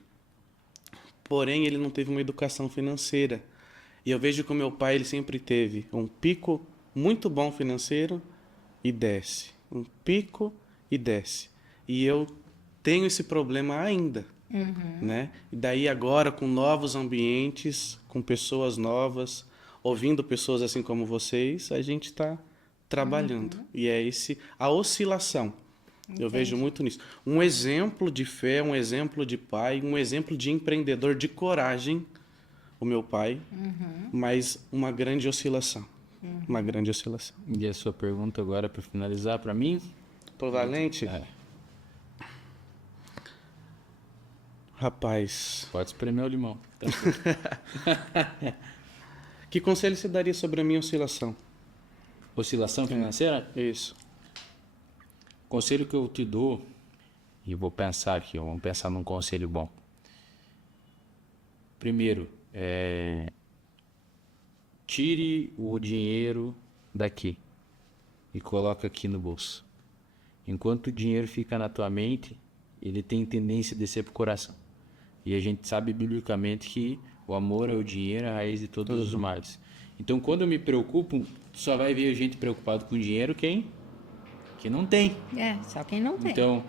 Porém, ele não teve uma educação financeira. E eu vejo que o meu pai, ele sempre teve um pico muito bom financeiro e desce. Um pico e desce. E eu tenho esse problema ainda. Né? E daí agora, com novos ambientes, com pessoas novas, ouvindo pessoas assim como vocês, a gente está trabalhando. E é a oscilação. Eu vejo muito nisso. Um exemplo de fé, um exemplo de pai, um exemplo de empreendedor de coragem, o meu pai, mas uma grande oscilação. Uma grande oscilação. E a sua pergunta agora, para finalizar, para mim? Pro Valente? É. Rapaz, Pode espremer o limão. que conselho você daria sobre a minha oscilação? Oscilação financeira? Isso. Conselho que eu te dou, e vou pensar aqui, vamos pensar num conselho bom. Primeiro, tire o dinheiro daqui e coloca aqui no bolso. Enquanto o dinheiro fica na tua mente, ele tem tendência a descer pro coração. E a gente sabe biblicamente que o amor é o dinheiro, a raiz de todos os males. Então, quando eu me preocupo, só vai ver gente preocupado com dinheiro quem não tem. Só quem não tem. Então,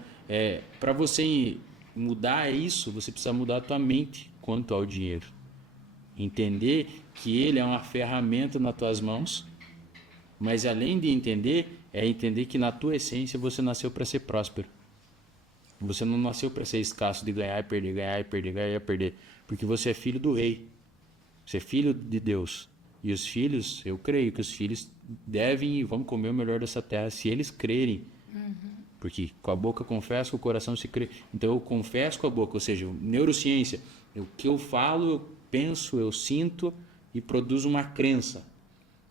para você mudar isso, você precisa mudar a tua mente quanto ao dinheiro. Entender que ele é uma ferramenta nas tuas mãos, mas além de entender, é entender que na tua essência você nasceu para ser próspero. Você não nasceu para ser escasso de ganhar e perder, ganhar e perder, ganhar e perder. Porque você é filho do rei. Você é filho de Deus. E os filhos, eu creio que os filhos devem e vão comer o melhor dessa terra se eles crerem. Porque com a boca confessa, com o coração se crê. Então eu confesso com a boca, ou seja, neurociência. O que eu falo, eu penso, eu sinto e produzo uma crença.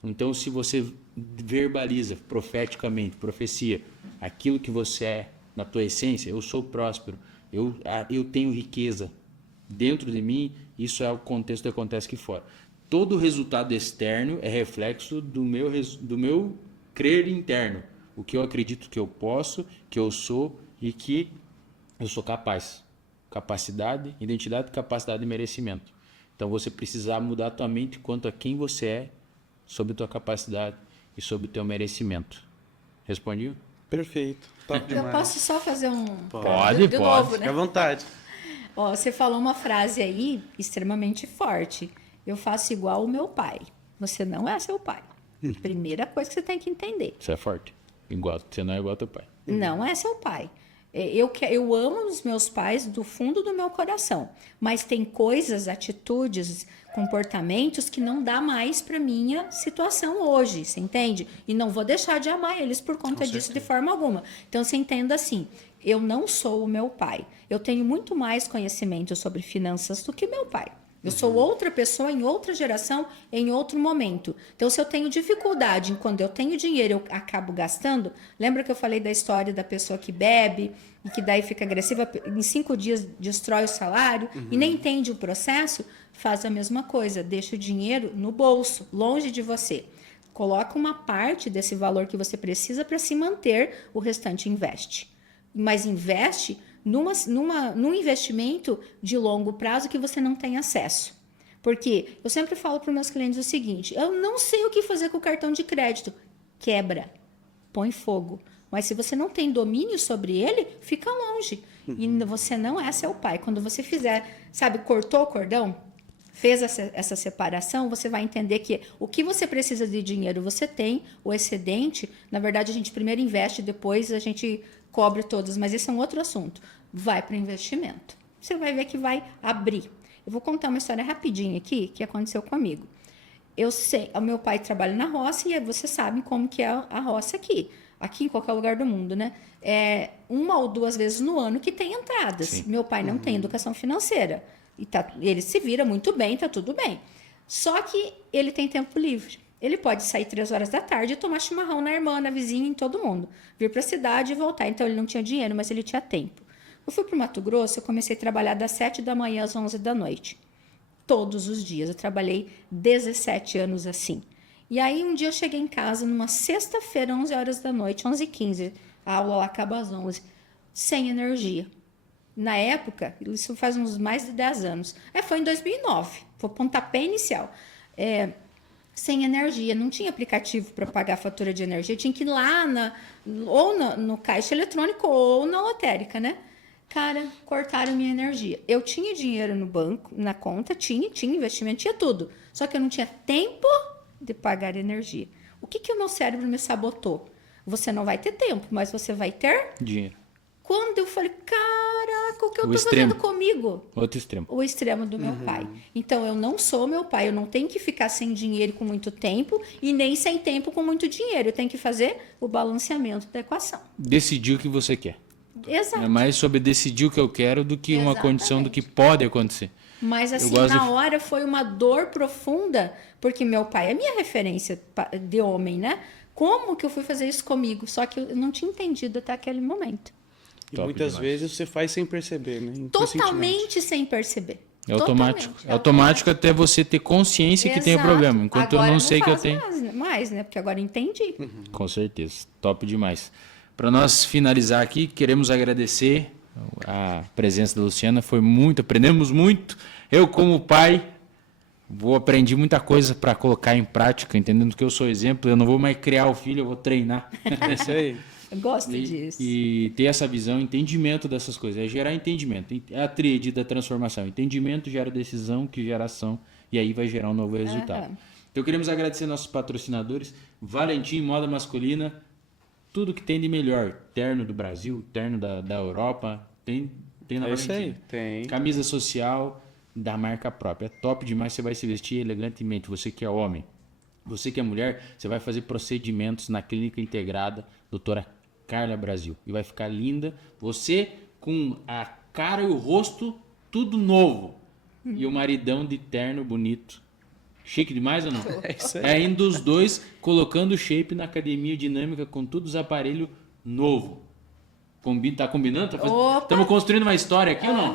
Então se você verbaliza profeticamente, profecia, aquilo que você é, na tua essência, eu sou próspero, eu tenho riqueza dentro de mim, isso é o contexto que acontece aqui fora. Todo resultado externo é reflexo do meu crer interno, o que eu acredito que eu posso, que eu sou e que eu sou capaz. Capacidade, identidade, capacidade e merecimento. Então você precisa mudar a tua mente quanto a quem você é, sobre a tua capacidade e sobre o teu merecimento. Respondi? Perfeito. Top Eu demais. posso só fazer um... Pode, de pode. novo, né? Fique à vontade. Ó, você falou uma frase aí extremamente forte. Eu faço igual o meu pai. Você não é seu pai. Primeira coisa que você tem que entender. Você é forte. Você não é igual ao teu pai. Não é seu pai. Eu amo os meus pais do fundo do meu coração, mas tem coisas, atitudes, comportamentos que não dá mais para minha situação hoje, você entende? E não vou deixar de amar eles por conta disso de forma alguma. Então você entenda assim, eu não sou o meu pai. Eu tenho muito mais conhecimento sobre finanças do que meu pai. Eu sou outra pessoa em outra geração, em outro momento. Então, se eu tenho dificuldade em quando eu tenho dinheiro, eu acabo gastando. Lembra que eu falei da história da pessoa que bebe e que daí fica agressiva, em 5 dias destrói o salário e nem entende o processo? Faz a mesma coisa, deixa o dinheiro no bolso, longe de você. Coloca uma parte desse valor que você precisa para se manter, o restante investe. Mas investe num investimento de longo prazo que você não tem acesso. Porque eu sempre falo para os meus clientes o seguinte, eu não sei o que fazer com o cartão de crédito. Quebra, põe fogo. Mas se você não tem domínio sobre ele, fica longe. E você não é seu pai. Quando você fizer, sabe, cortou o cordão, fez essa separação, você vai entender que o que você precisa de dinheiro você tem, o excedente, na verdade a gente primeiro investe, depois a gente cobre todos, mas esse é um outro assunto. Vai para o investimento. Você vai ver que vai abrir. Eu vou contar uma história rapidinho aqui que aconteceu comigo. Eu sei, o meu pai trabalha na roça e você sabe como que é a roça aqui em qualquer lugar do mundo, né? É 1 ou 2 vezes no ano que tem entradas. Sim. Meu pai não tem educação financeira. E ele se vira muito bem, tá tudo bem. Só que ele tem tempo livre. Ele pode sair 3 horas da tarde e tomar chimarrão na irmã, na vizinha, em todo mundo. Vir para a cidade e voltar. Então, ele não tinha dinheiro, mas ele tinha tempo. Eu fui para o Mato Grosso, eu comecei a trabalhar das 7 da manhã às 11 da noite. Todos os dias. Eu trabalhei 17 anos assim. E aí, um dia eu cheguei em casa, numa sexta-feira, 11 horas da noite, 11h15. A aula lá acaba às 11. Sem energia. Na época, isso faz uns mais de 10 anos. Foi em 2009. Foi o pontapé inicial. Sem energia. Não tinha aplicativo para pagar a fatura de energia. Tinha que ir lá no caixa eletrônico ou na lotérica, né? Cara, cortaram minha energia. Eu tinha dinheiro no banco, na conta, tinha investimento, tinha tudo. Só que eu não tinha tempo de pagar energia. O que o meu cérebro me sabotou? Você não vai ter tempo, mas você vai ter Dinheiro. Quando eu falei, caraca, o que eu tô extremo. fazendo comigo? Outro extremo. O extremo do meu pai. Então, eu não sou meu pai. Eu não tenho que ficar sem dinheiro com muito tempo e nem sem tempo com muito dinheiro. Eu tenho que fazer o balanceamento da equação. Decidir o que você quer. Exato. É mais sobre decidir o que eu quero do que uma condição do que pode acontecer. Mas, assim, gosto na hora foi uma dor profunda, porque meu pai é minha referência de homem, né? Como que eu fui fazer isso comigo? Só que eu não tinha entendido até aquele momento. E Top muitas demais. vezes você faz sem perceber, né? Totalmente sem perceber. É automático. Totalmente. É automático até você ter consciência que tem o Exato. problema. Enquanto Agora eu não sei que eu faço tenho. mais, né? Porque agora eu entendi. Com certeza. Top demais. Para nós finalizar aqui, queremos agradecer a presença da Luciana. Foi muito, aprendemos muito. Eu, como pai, aprendi muita coisa para colocar em prática, entendendo que eu sou exemplo. Eu não vou mais criar o filho, eu vou treinar. É isso aí. Eu gosto disso. E ter essa visão, entendimento dessas coisas. É gerar entendimento. É a tríade da transformação. Entendimento gera decisão, que gera ação. E aí vai gerar um novo resultado. Então, queremos agradecer nossos patrocinadores. Valentim Moda Masculina. Tudo que tem de melhor. Terno do Brasil, terno da Europa. Tem na É isso Valentim. aí. Tem. Camisa social da marca própria. É top demais. Você vai se vestir elegantemente. Você que é homem. Você que é mulher, você vai fazer procedimentos na clínica integrada doutora Carla Brasil. E vai ficar linda. Você com a cara e o rosto tudo novo. E o maridão de terno bonito. Chique demais ou não? É isso aí. É indo os dois colocando o shape na academia dinâmica com todos os aparelhos novo. Tá combinando? Opa! Estamos construindo uma história aqui ou não?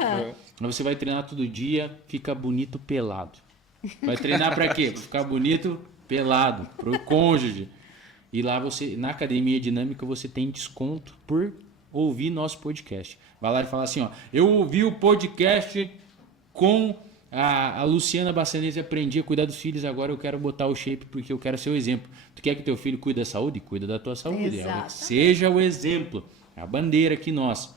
Mas você vai treinar todo dia, fica bonito pelado. Vai treinar para quê? Para ficar bonito pelado, pro cônjuge. E lá você, na Academia Dinâmica, você tem desconto por ouvir nosso podcast. Vai lá e fala assim, ó, eu ouvi o podcast com a Luciana Bassanese, aprendi a cuidar dos filhos, agora eu quero botar o shape porque eu quero ser o exemplo. Tu quer que teu filho cuide da saúde? Cuida da tua saúde. Exatamente. Seja o exemplo. É a bandeira aqui nossa.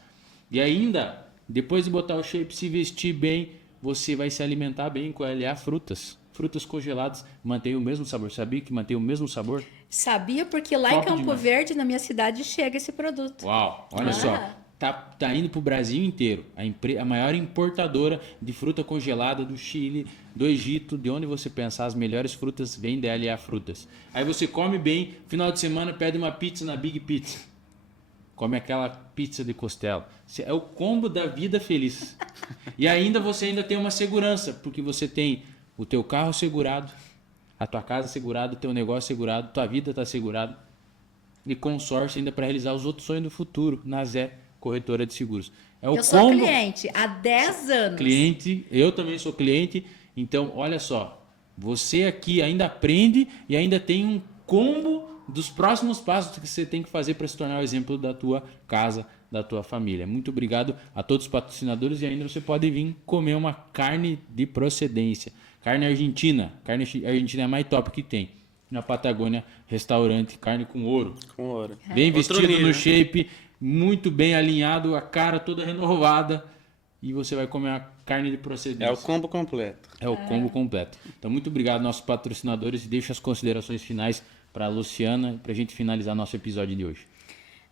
E ainda, depois de botar o shape, se vestir bem, você vai se alimentar bem com LA Frutas. Frutas congeladas mantêm o mesmo sabor. Sabia que mantém o mesmo sabor? Sabia, porque lá Top em Campo demais. Verde, na minha cidade, chega esse produto. Uau, olha só. Tá indo pro Brasil inteiro. A maior importadora de fruta congelada do Chile, do Egito, de onde você pensar, as melhores frutas vêm da LA Frutas. Aí você come bem, final de semana pede uma pizza na Big Pizza. Come aquela pizza de costela. É o combo da vida feliz. E ainda você ainda tem uma segurança, porque você tem o teu carro segurado, a tua casa segurada, o teu negócio segurado, tua vida está segurada. E consórcio ainda para realizar os outros sonhos do futuro, na Zé Corretora de Seguros. É o Eu sou combo. cliente há 10 anos. Cliente, eu também sou cliente. Então, olha só, você aqui ainda aprende e ainda tem um combo dos próximos passos que você tem que fazer para se tornar o exemplo da tua casa, da tua família. Muito obrigado a todos os patrocinadores e ainda você pode vir comer uma carne de procedência. Carne argentina. Carne argentina é a mais top que tem. Na Patagônia, restaurante, carne com ouro. Com ouro. Bem Outro vestido nível, no né? shape, muito bem alinhado, a cara toda renovada. e você vai comer uma carne de procedência. É o combo completo. É o combo completo. Então, muito obrigado, nossos patrocinadores. E deixo as considerações finais para a Luciana, para a gente finalizar nosso episódio de hoje.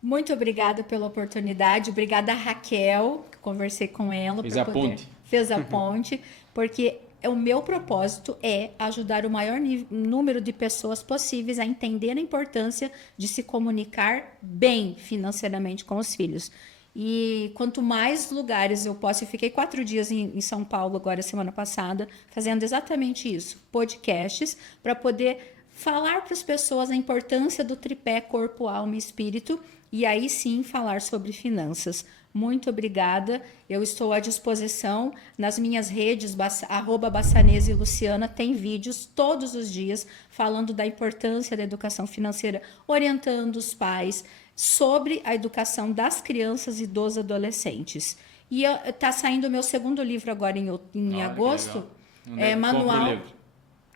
Muito obrigada pela oportunidade. Obrigada a Raquel, que conversei com ela. Fez a ponte. Fez a ponte, porque o meu propósito é ajudar o maior número de pessoas possíveis a entender a importância de se comunicar bem financeiramente com os filhos. E quanto mais lugares eu posso, eu fiquei 4 dias em São Paulo agora, semana passada, fazendo exatamente isso, podcasts, para poder falar para as pessoas a importância do tripé corpo, alma e espírito, e aí sim falar sobre finanças. Muito obrigada, eu estou à disposição nas minhas redes, @Bassanese Luciana, tem vídeos todos os dias falando da importância da educação financeira, orientando os pais sobre a educação das crianças e dos adolescentes. E está saindo o meu segundo livro agora em agosto, manual.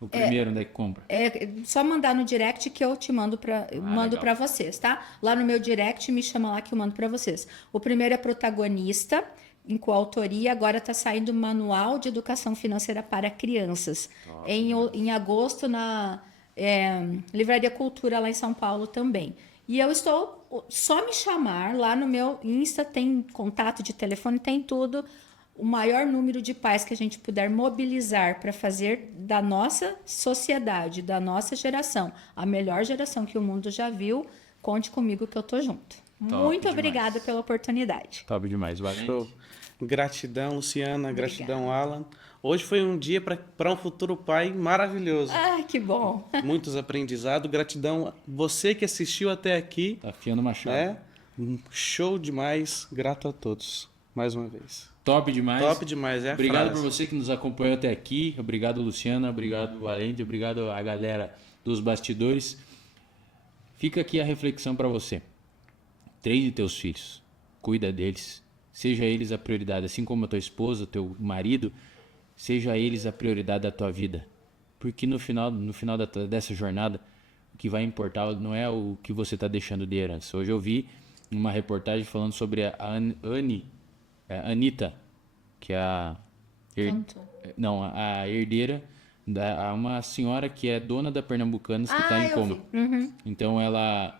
O primeiro, onde é que compra? É só mandar no direct que eu te mando para vocês, tá? Lá no meu direct, me chama lá que eu mando para vocês. O primeiro é Protagonista, em coautoria. Agora está saindo o Manual de Educação Financeira para Crianças. Em agosto, na Livraria Cultura, lá em São Paulo também. E eu estou... Só me chamar, lá no meu Insta tem contato de telefone, tem tudo. O maior número de pais que a gente puder mobilizar para fazer da nossa sociedade, da nossa geração, a melhor geração que o mundo já viu, conte comigo que eu tô junto. Muito obrigada pela oportunidade. Top demais, valeu. Gratidão, Luciana, gratidão, Alan. Hoje foi um dia para um futuro pai maravilhoso. Ah, que bom. Muitos aprendizados. Gratidão você que assistiu até aqui. Tá afiando uma chave. Show demais. Grato a todos. Mais uma vez. Top demais. Top demais, Obrigado por você que nos acompanhou até aqui. Obrigado, Luciana. Obrigado, Valente. Obrigado a galera dos bastidores. Fica aqui a reflexão para você. Treine teus filhos. Cuida deles. Seja eles a prioridade. Assim como a tua esposa, teu marido, seja eles a prioridade da tua vida. Porque no final dessa jornada, o que vai importar não é o que você está deixando de herança. Hoje eu vi uma reportagem falando sobre a Anitta, que é a herdeira da uma senhora que é dona da Pernambucanas que está em coma. Então ela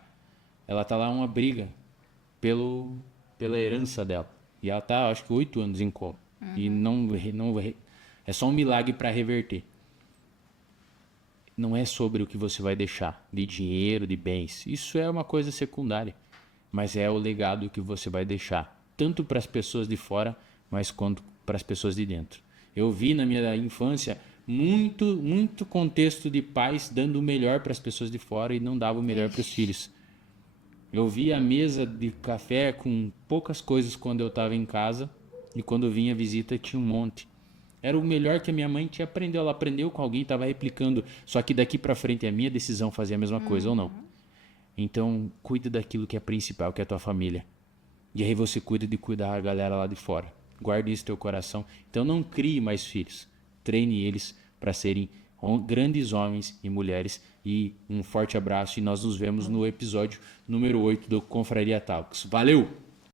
tá lá uma briga pela herança dela. E ela tá, acho que 8 anos em coma. E não é só um milagre para reverter. Não é sobre o que você vai deixar de dinheiro, de bens. Isso é uma coisa secundária, mas é o legado que você vai deixar, tanto para as pessoas de fora, mas quanto para as pessoas de dentro. Eu vi na minha infância muito contexto de pais dando o melhor para as pessoas de fora e não dava o melhor para os filhos. Eu vi a mesa de café com poucas coisas quando eu estava em casa e quando vinha visita tinha um monte. Era o melhor que a minha mãe tinha aprendido. Ela aprendeu com alguém, estava replicando. Só que daqui para frente é a minha decisão fazer a mesma coisa ou não. Então, cuida daquilo que é principal, que é a tua família. E aí você cuida de cuidar a galera lá de fora. Guarde isso no teu coração. Então não crie mais filhos. Treine eles para serem grandes homens e mulheres. E um forte abraço e nós nos vemos no episódio número 8 do Confraria Talks. Valeu!